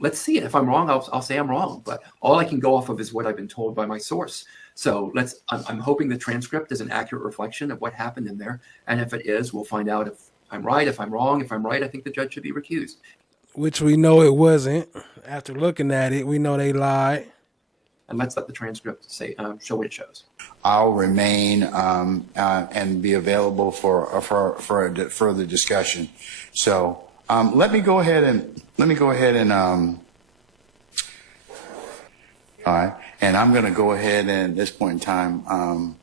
Let's see it. If I'm wrong, I'll say I'm wrong. But all I can go off of is what I've been told by my source. So I'm hoping the transcript is an accurate reflection of what happened in there. And if it is, we'll find out if I'm right, if I'm wrong. If I'm right, I think the judge should be recused. Which we know it wasn't. After looking at it, we know they lied. And let's let the transcript say show what it shows. I'll remain and be available for a further discussion. So let me go ahead and all right. And I'm going to go ahead and at this point in time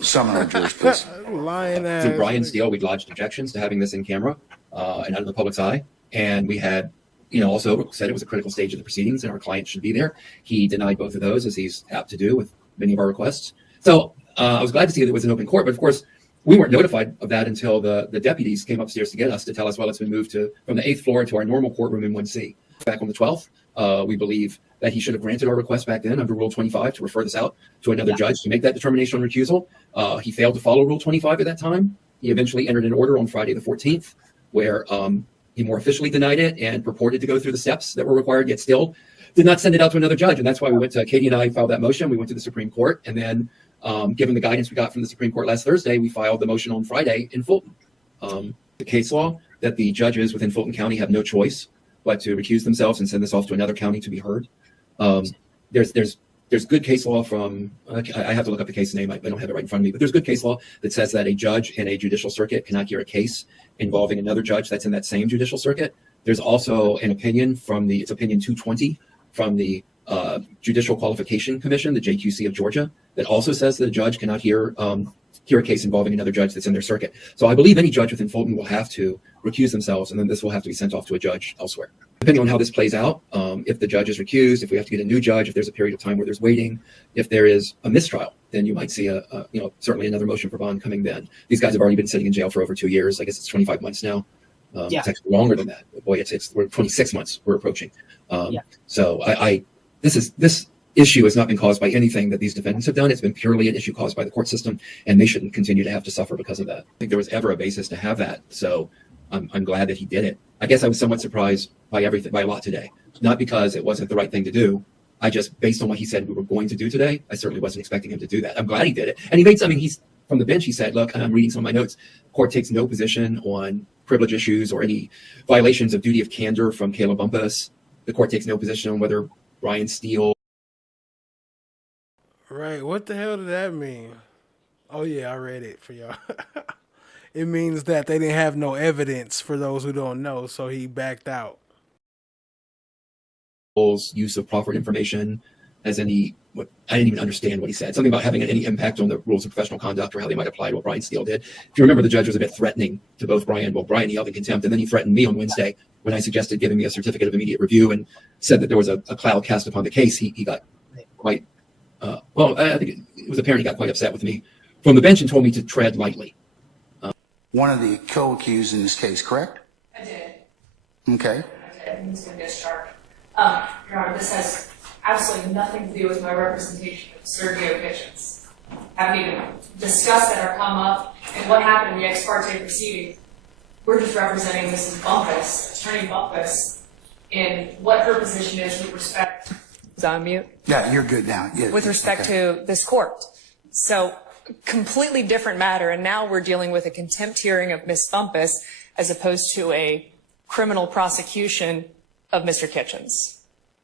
summon our jurors, please. Lying ass. Through Brian Steele, we lodged objections to having this in camera and out of the public's eye. And we had, also said it was a critical stage of the proceedings and our client should be there. He denied both of those, as he's apt to do with many of our requests. So I was glad to see that it was an open court, but of course, we weren't notified of that until the deputies came upstairs to get us to tell us, well, it's been moved from the 8th floor to our normal courtroom in 1C. Back on the 12th, we believe that he should have granted our request back then under Rule 25 to refer this out to another judge to make that determination on recusal. He failed to follow Rule 25 at that time. He eventually entered an order on Friday the 14th where he more officially denied it and purported to go through the steps that were required, yet still did not send it out to another judge. And that's why we went to, Katie and I filed that motion. We went to the Supreme Court. And then given the guidance we got from the Supreme Court last Thursday, we filed the motion on Friday in Fulton. The case law that the judges within Fulton County have no choice but to recuse themselves and send this off to another county to be heard. There's there's good case law from, I have to look up the case name, I don't have it right in front of me, but there's good case law that says that a judge in a judicial circuit cannot hear a case involving another judge that's in that same judicial circuit. There's also an opinion from it's opinion 220 from the Judicial Qualification Commission, the JQC of Georgia, that also says that a judge cannot hear a case involving another judge that's in their circuit. So I believe any judge within Fulton will have to recuse themselves, and then this will have to be sent off to a judge elsewhere. Depending on how this plays out, if the judge is recused, if we have to get a new judge, if there's a period of time where there's waiting, if there is a mistrial, then you might see certainly another motion for bond coming then. These guys have already been sitting in jail for over 2 years. I guess it's 25 months now. It's actually longer than that. Boy, we're 26 months we're approaching. So this issue has not been caused by anything that these defendants have done. It's been purely an issue caused by the court system, and they shouldn't continue to have to suffer because of that. I think there was ever a basis to have that. So I'm glad that he did it. I guess I was somewhat surprised by a lot today, not because it wasn't the right thing to do. I just, based on what he said we were going to do today, I certainly wasn't expecting him to do that. I'm glad he did it. And he made something, from the bench, he said, look, and I'm reading some of my notes, court takes no position on privilege issues or any violations of duty of candor from Kayla Bumpus. The court takes no position on whether Brian Steele. Right, what the hell did that mean? Oh yeah, I read it for y'all. It means that they didn't have no evidence, for those who don't know, so he backed out. Use of proffered information as I didn't even understand what he said. Something about having any impact on the rules of professional conduct or how they might apply to what Brian Steele did. If you remember, the judge was a bit threatening to both Brian he held in contempt, and then he threatened me on Wednesday when I suggested giving me a certificate of immediate review and said that there was a cloud cast upon the case. He got quite, I think it was apparent he got quite upset with me from the bench and told me to tread lightly. One of the co-accused in this case, correct? I did. Okay. I did. He's been discharged. Your Honor, this has absolutely nothing to do with my representation of Sergio Kitchens. Haven't even discussed that or come up. And what happened in the ex parte proceeding, we're just representing Mrs. Bumpus, Attorney Bumpus, in what her position is with respect. Is on mute? Yeah, you're good now. Yeah, with respect to this court. So, completely different matter, and now we're dealing with a contempt hearing of Miss Bumpus as opposed to a criminal prosecution of Mr. Kitchens.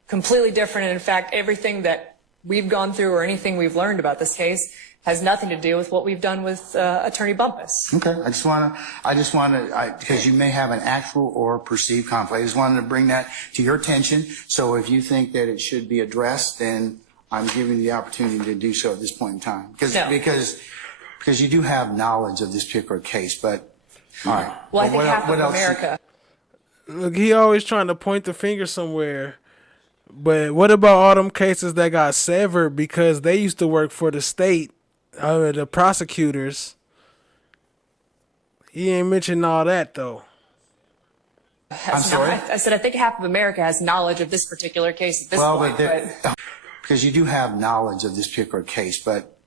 Completely different, and in fact, everything that we've gone through or anything we've learned about this case has nothing to do with what we've done with Attorney Bumpus. Okay, I just want to, because you may have an actual or perceived conflict, I just wanted to bring that to your attention. So if you think that it should be addressed, then I'm giving you the opportunity to do so at this point in time. Because you do have knowledge of this particular case, but all right. Well, I think half of America. Look, he always trying to point the finger somewhere. But what about all them cases that got severed because they used to work for the state, the prosecutors? He ain't mentioned all that, though. I'm sorry? I said I think half of America has knowledge of this particular case at this point. Because you do have knowledge of this particular case, but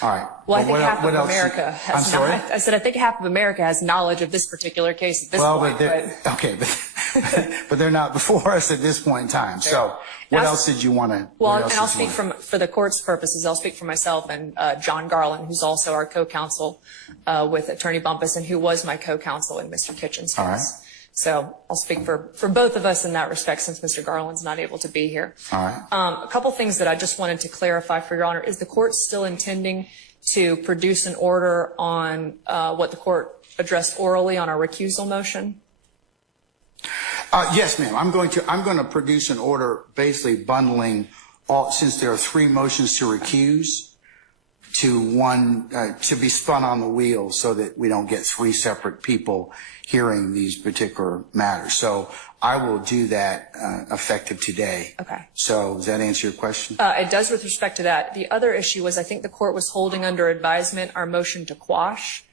all right. Well, I think half of America has. I'm sorry? I said I think half of America has knowledge of this particular case at this point. Okay, but they're not before us at this point in time. So what else did you want to? Well, and I'll speak for the court's purposes. I'll speak for myself and John Garland, who's also our co-counsel with Attorney Bumpus and who was my co-counsel in Mr. Kitchens' case. All right. So I'll speak for both of us in that respect since Mr. Garland's not able to be here. All right. A couple things that I just wanted to clarify for Your Honor. Is the court still intending to produce an order on what the court addressed orally on our recusal motion? Yes, ma'am. I'm going to produce an order basically bundling all, since there are 3 motions to recuse, to one to be spun on the wheel so that we don't get 3 separate people hearing these particular matters. So I will do that effective today. Okay. So does that answer your question? It does with respect to that. The other issue was I think the court was holding under advisement our motion to quash.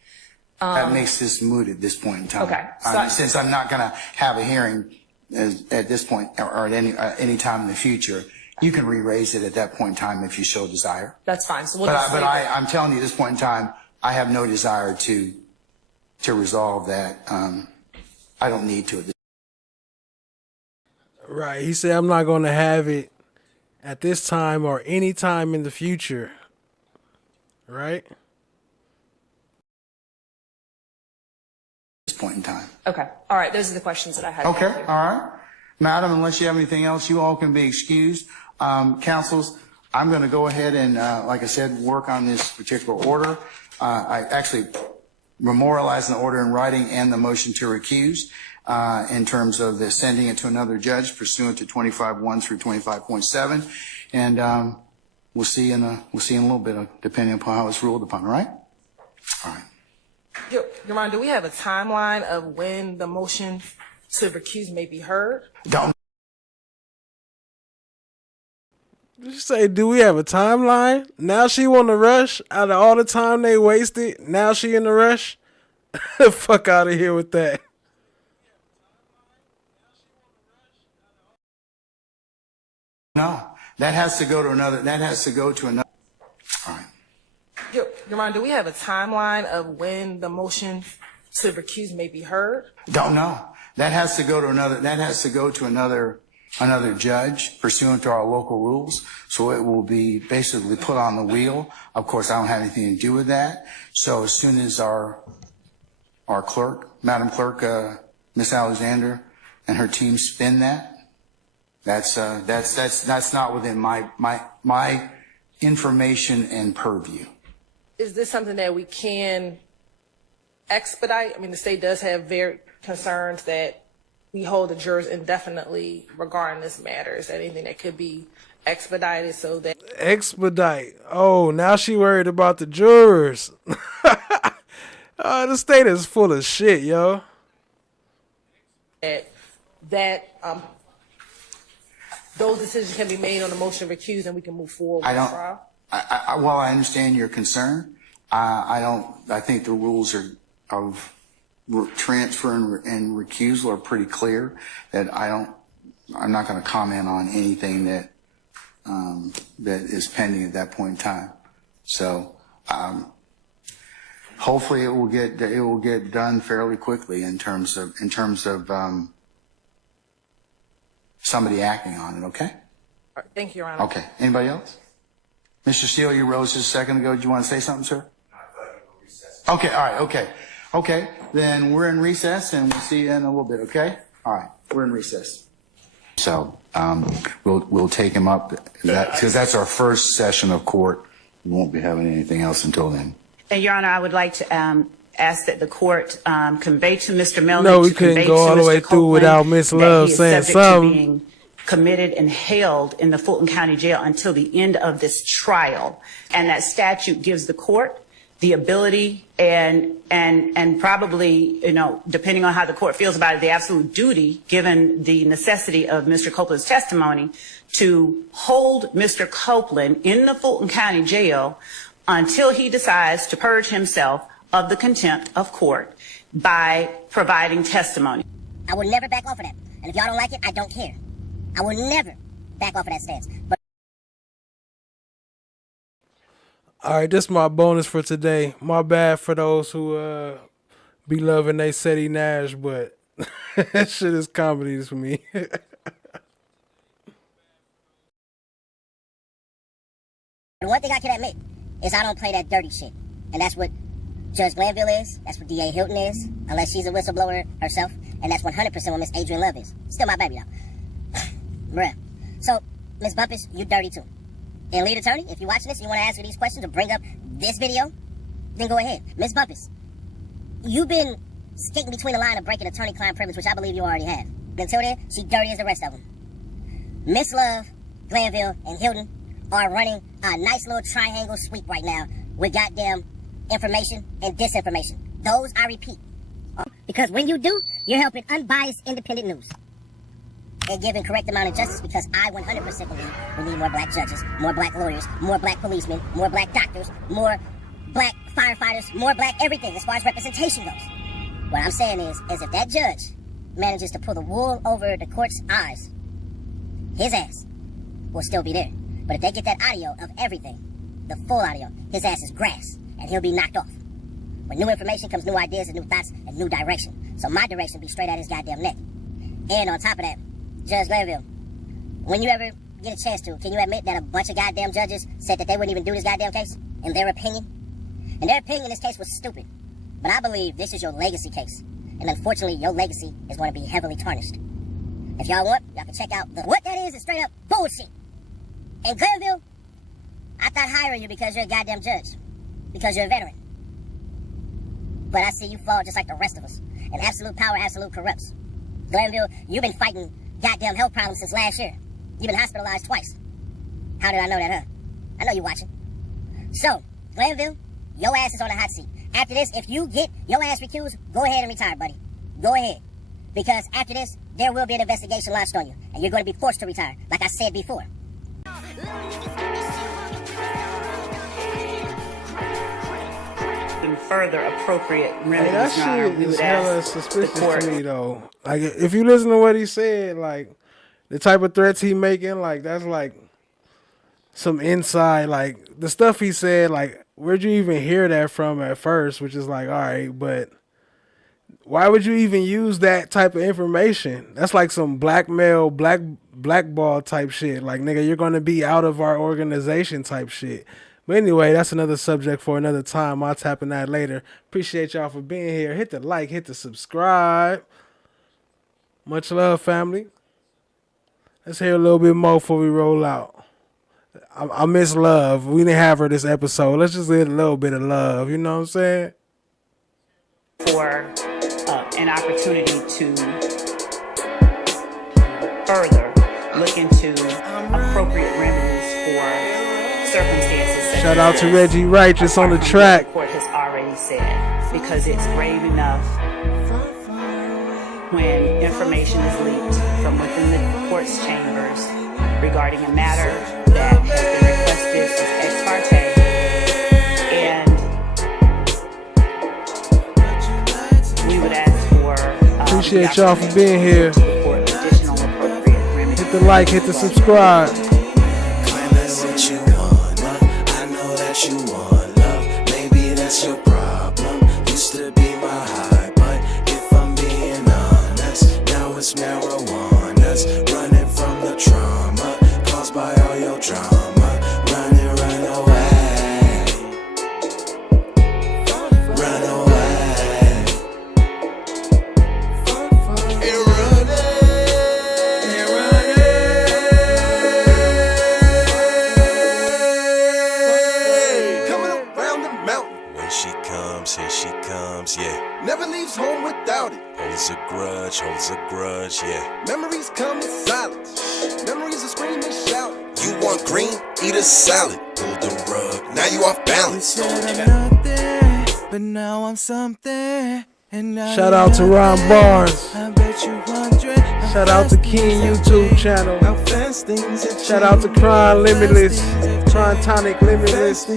That makes this moot at this point in time. Okay. So since I'm not going to have a hearing at this point or at any time in the future, you can re-raise it at that point in time if you so desire. That's fine. So but I'm telling you at this point in time, I have no desire to resolve that. I don't need to. Right. He said, I'm not going to have it at this time or any time in the future. Right? This point in time. Okay. All right. Those are the questions that I had. Okay. All right. Madam, unless you have anything else, you all can be excused. Counsels, I'm going to go ahead and, like I said, work on this particular order. I actually memorialized the order in writing and the motion to recuse in terms of the sending it to another judge pursuant to 25.1 through 25.7. And we'll see in a little bit, depending upon how it's ruled upon, all right? All right. Your Honor, do we have a timeline of when the motion to recuse may be heard? Don't. Did you say, do we have a timeline? Now she want to rush? Out of all the time they wasted, now she in the rush? The fuck out of here with that. No, that has to go to another. All right. Your Honor, do we have a timeline of when the motion to recuse may be heard? Don't know. That has to go to another judge pursuant to our local rules. So it will be basically put on the wheel. Of course, I don't have anything to do with that. So as soon as our clerk, Madam Clerk, Miss Alexander, and her team spin that, that's not within my information and purview. Is this something that we can expedite? I mean, the state does have very concerns that we hold the jurors indefinitely regarding this matter. Is that anything that could be expedited so that... Expedite. Oh, now she worried about the jurors. The state is full of shit, yo. Those decisions can be made on the motion to recuse and we can move forward with the trial? While I understand your concern, I think the rules of transfer and recusal are pretty clear. That I'm not going to comment on anything that is pending at that point in time. So hopefully it will get done fairly quickly in terms of somebody acting on it. Okay. All right, thank you, Your Honor. Okay. Anybody else? Mr. Steele, you rose just a second ago. Do you want to say something, sir? Okay. All right. Okay. Okay. Then we're in recess, and we'll see you in a little bit. Okay. All right. We're in recess. So we'll take him up because that's our first session of court. We won't be having anything else until then. And Your Honor, I would like to ask that the court convey to Mr. Melnick. No, we couldn't go all the way through without Ms.love saying something. Committed and held in the Fulton County Jail until the end of this trial, and that statute gives the court the ability and probably, depending on how the court feels about it, the absolute duty, given the necessity of Mr. Copeland's testimony, to hold Mr. Copeland in the Fulton County Jail until he decides to purge himself of the contempt of court by providing testimony. I will never back off of that. And if y'all don't like it, I don't care. I will never back off of that stance. But all right, this is my bonus for today. My bad for those who be loving they Seti Nash, but that shit is comedy for me. the one thing I can admit is I don't play that dirty shit. And that's what Judge Glanville is. That's what DA Hilton is, unless she's a whistleblower herself. And that's 100% what Miss Adrian Love is. Still my baby, though. Bruh. So, Ms. Bumpus, you dirty too. And lead attorney, if you're watching this and you want to ask her these questions or bring up this video, then go ahead. Ms. Bumpus, you've been skating between the line of breaking attorney-client privilege, which I believe you already have. But until then, she dirty as the rest of them. Ms.love, Glanville, and Hilton are running a nice little triangle sweep right now with goddamn information and disinformation. Those I repeat. Because when you do, you're helping unbiased independent news. And giving correct amount of justice, because I 100% believe we need more black judges, more black lawyers, more black policemen, more black doctors, more black firefighters, more black everything as far as representation goes. What I'm saying is if that judge manages to pull the wool over the court's eyes, his ass will still be there. But if they get that audio of everything, the full audio, his ass is grass, and he'll be knocked off. With new information comes new ideas and new thoughts and new direction. So my direction be straight at his goddamn neck. And on top of that, Judge Glanville, when you ever get a chance to, can you admit that a bunch of goddamn judges said that they wouldn't even do this goddamn case? In their opinion? In their opinion, this case was stupid. But I believe this is your legacy case. And unfortunately, your legacy is going to be heavily tarnished. If y'all want, y'all can check out what that is straight up bullshit. And Glanville, I thought hiring you because you're a goddamn judge. Because you're a veteran. But I see you fall just like the rest of us. And absolute power, absolute corrupts. Glanville, you've been fighting goddamn health problems since last year. You've been hospitalized twice. How did I know that, huh? I know you're watching. So, Glanville, your ass is on the hot seat. After this, if you get your ass recused, go ahead and retire, buddy. Go ahead. Because after this, there will be an investigation launched on you. And you're going to be forced to retire, like I said before. And further appropriate Hey, remedies, that Your Honor, shit we is would hella ask the suspicious court. to me, though. Like, if you listen to what he said, like, the type of threats he making, like, that's like some inside, like, the stuff he said, like, where'd you even hear that from at first? Which is like, all right, but why would you even use that type of information? That's like some blackmail, blackball type shit. Like, nigga, you're going to be out of our organization type shit. But anyway, that's another subject for another time. I'll tap on that later. Appreciate y'all for being here. Hit the like, hit the subscribe. Much love, family. Let's hear a little bit more before we roll out. I miss Love. We didn't have her this episode. Let's just get a little bit of love. You know what I'm saying? For an opportunity to further look into appropriate remedies for circumstances. Shout out to Reggie Righteous on the track. The court has already said, because it's grave enough when information is leaked from within the court's chambers regarding a matter that has been requested as ex parte, and we would ask for appreciate y'all for being here. additional appropriate remedies. Hit the like, hit the subscribe. You want love, maybe that's your problem. Used to be my high, but if I'm being honest, now it's marijuana's running from the trauma caused by all your drama. Run away, run away, and run here she comes, yeah. Never leaves home without it. Holds a grudge, yeah. Memories come in silence. Memories of screaming, shout. You want green? Eat a salad. Pull the rug. Now you off balance. You said I'm nothing, but now I'm something. And now shout out to Ron Barnes. I bet you 100. Shout out to King YouTube channel. Shout out to Crime Limitless. Crime Tonic Limitless.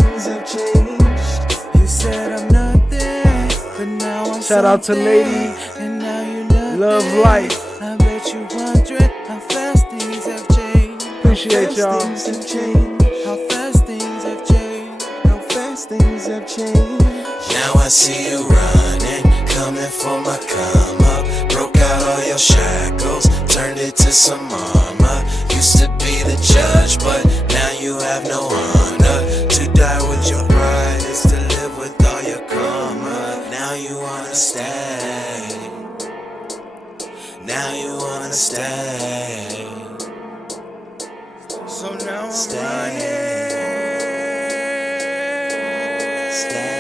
You said I'm nothing, but now I'm shout out to Lady and now you know Love Life. I bet you 100 how fast things have changed. Appreciate y'all. How fast things have changed. How fast things have changed. How fast things have changed. Now I see you running, coming for my come up. Broke out all your shackles, turned it to some armor. Used to be the judge, but now you have no honor. To die with your pride is to live with all your karma. Now you wanna stay. Now you wanna stay. So now I'm running. Stay.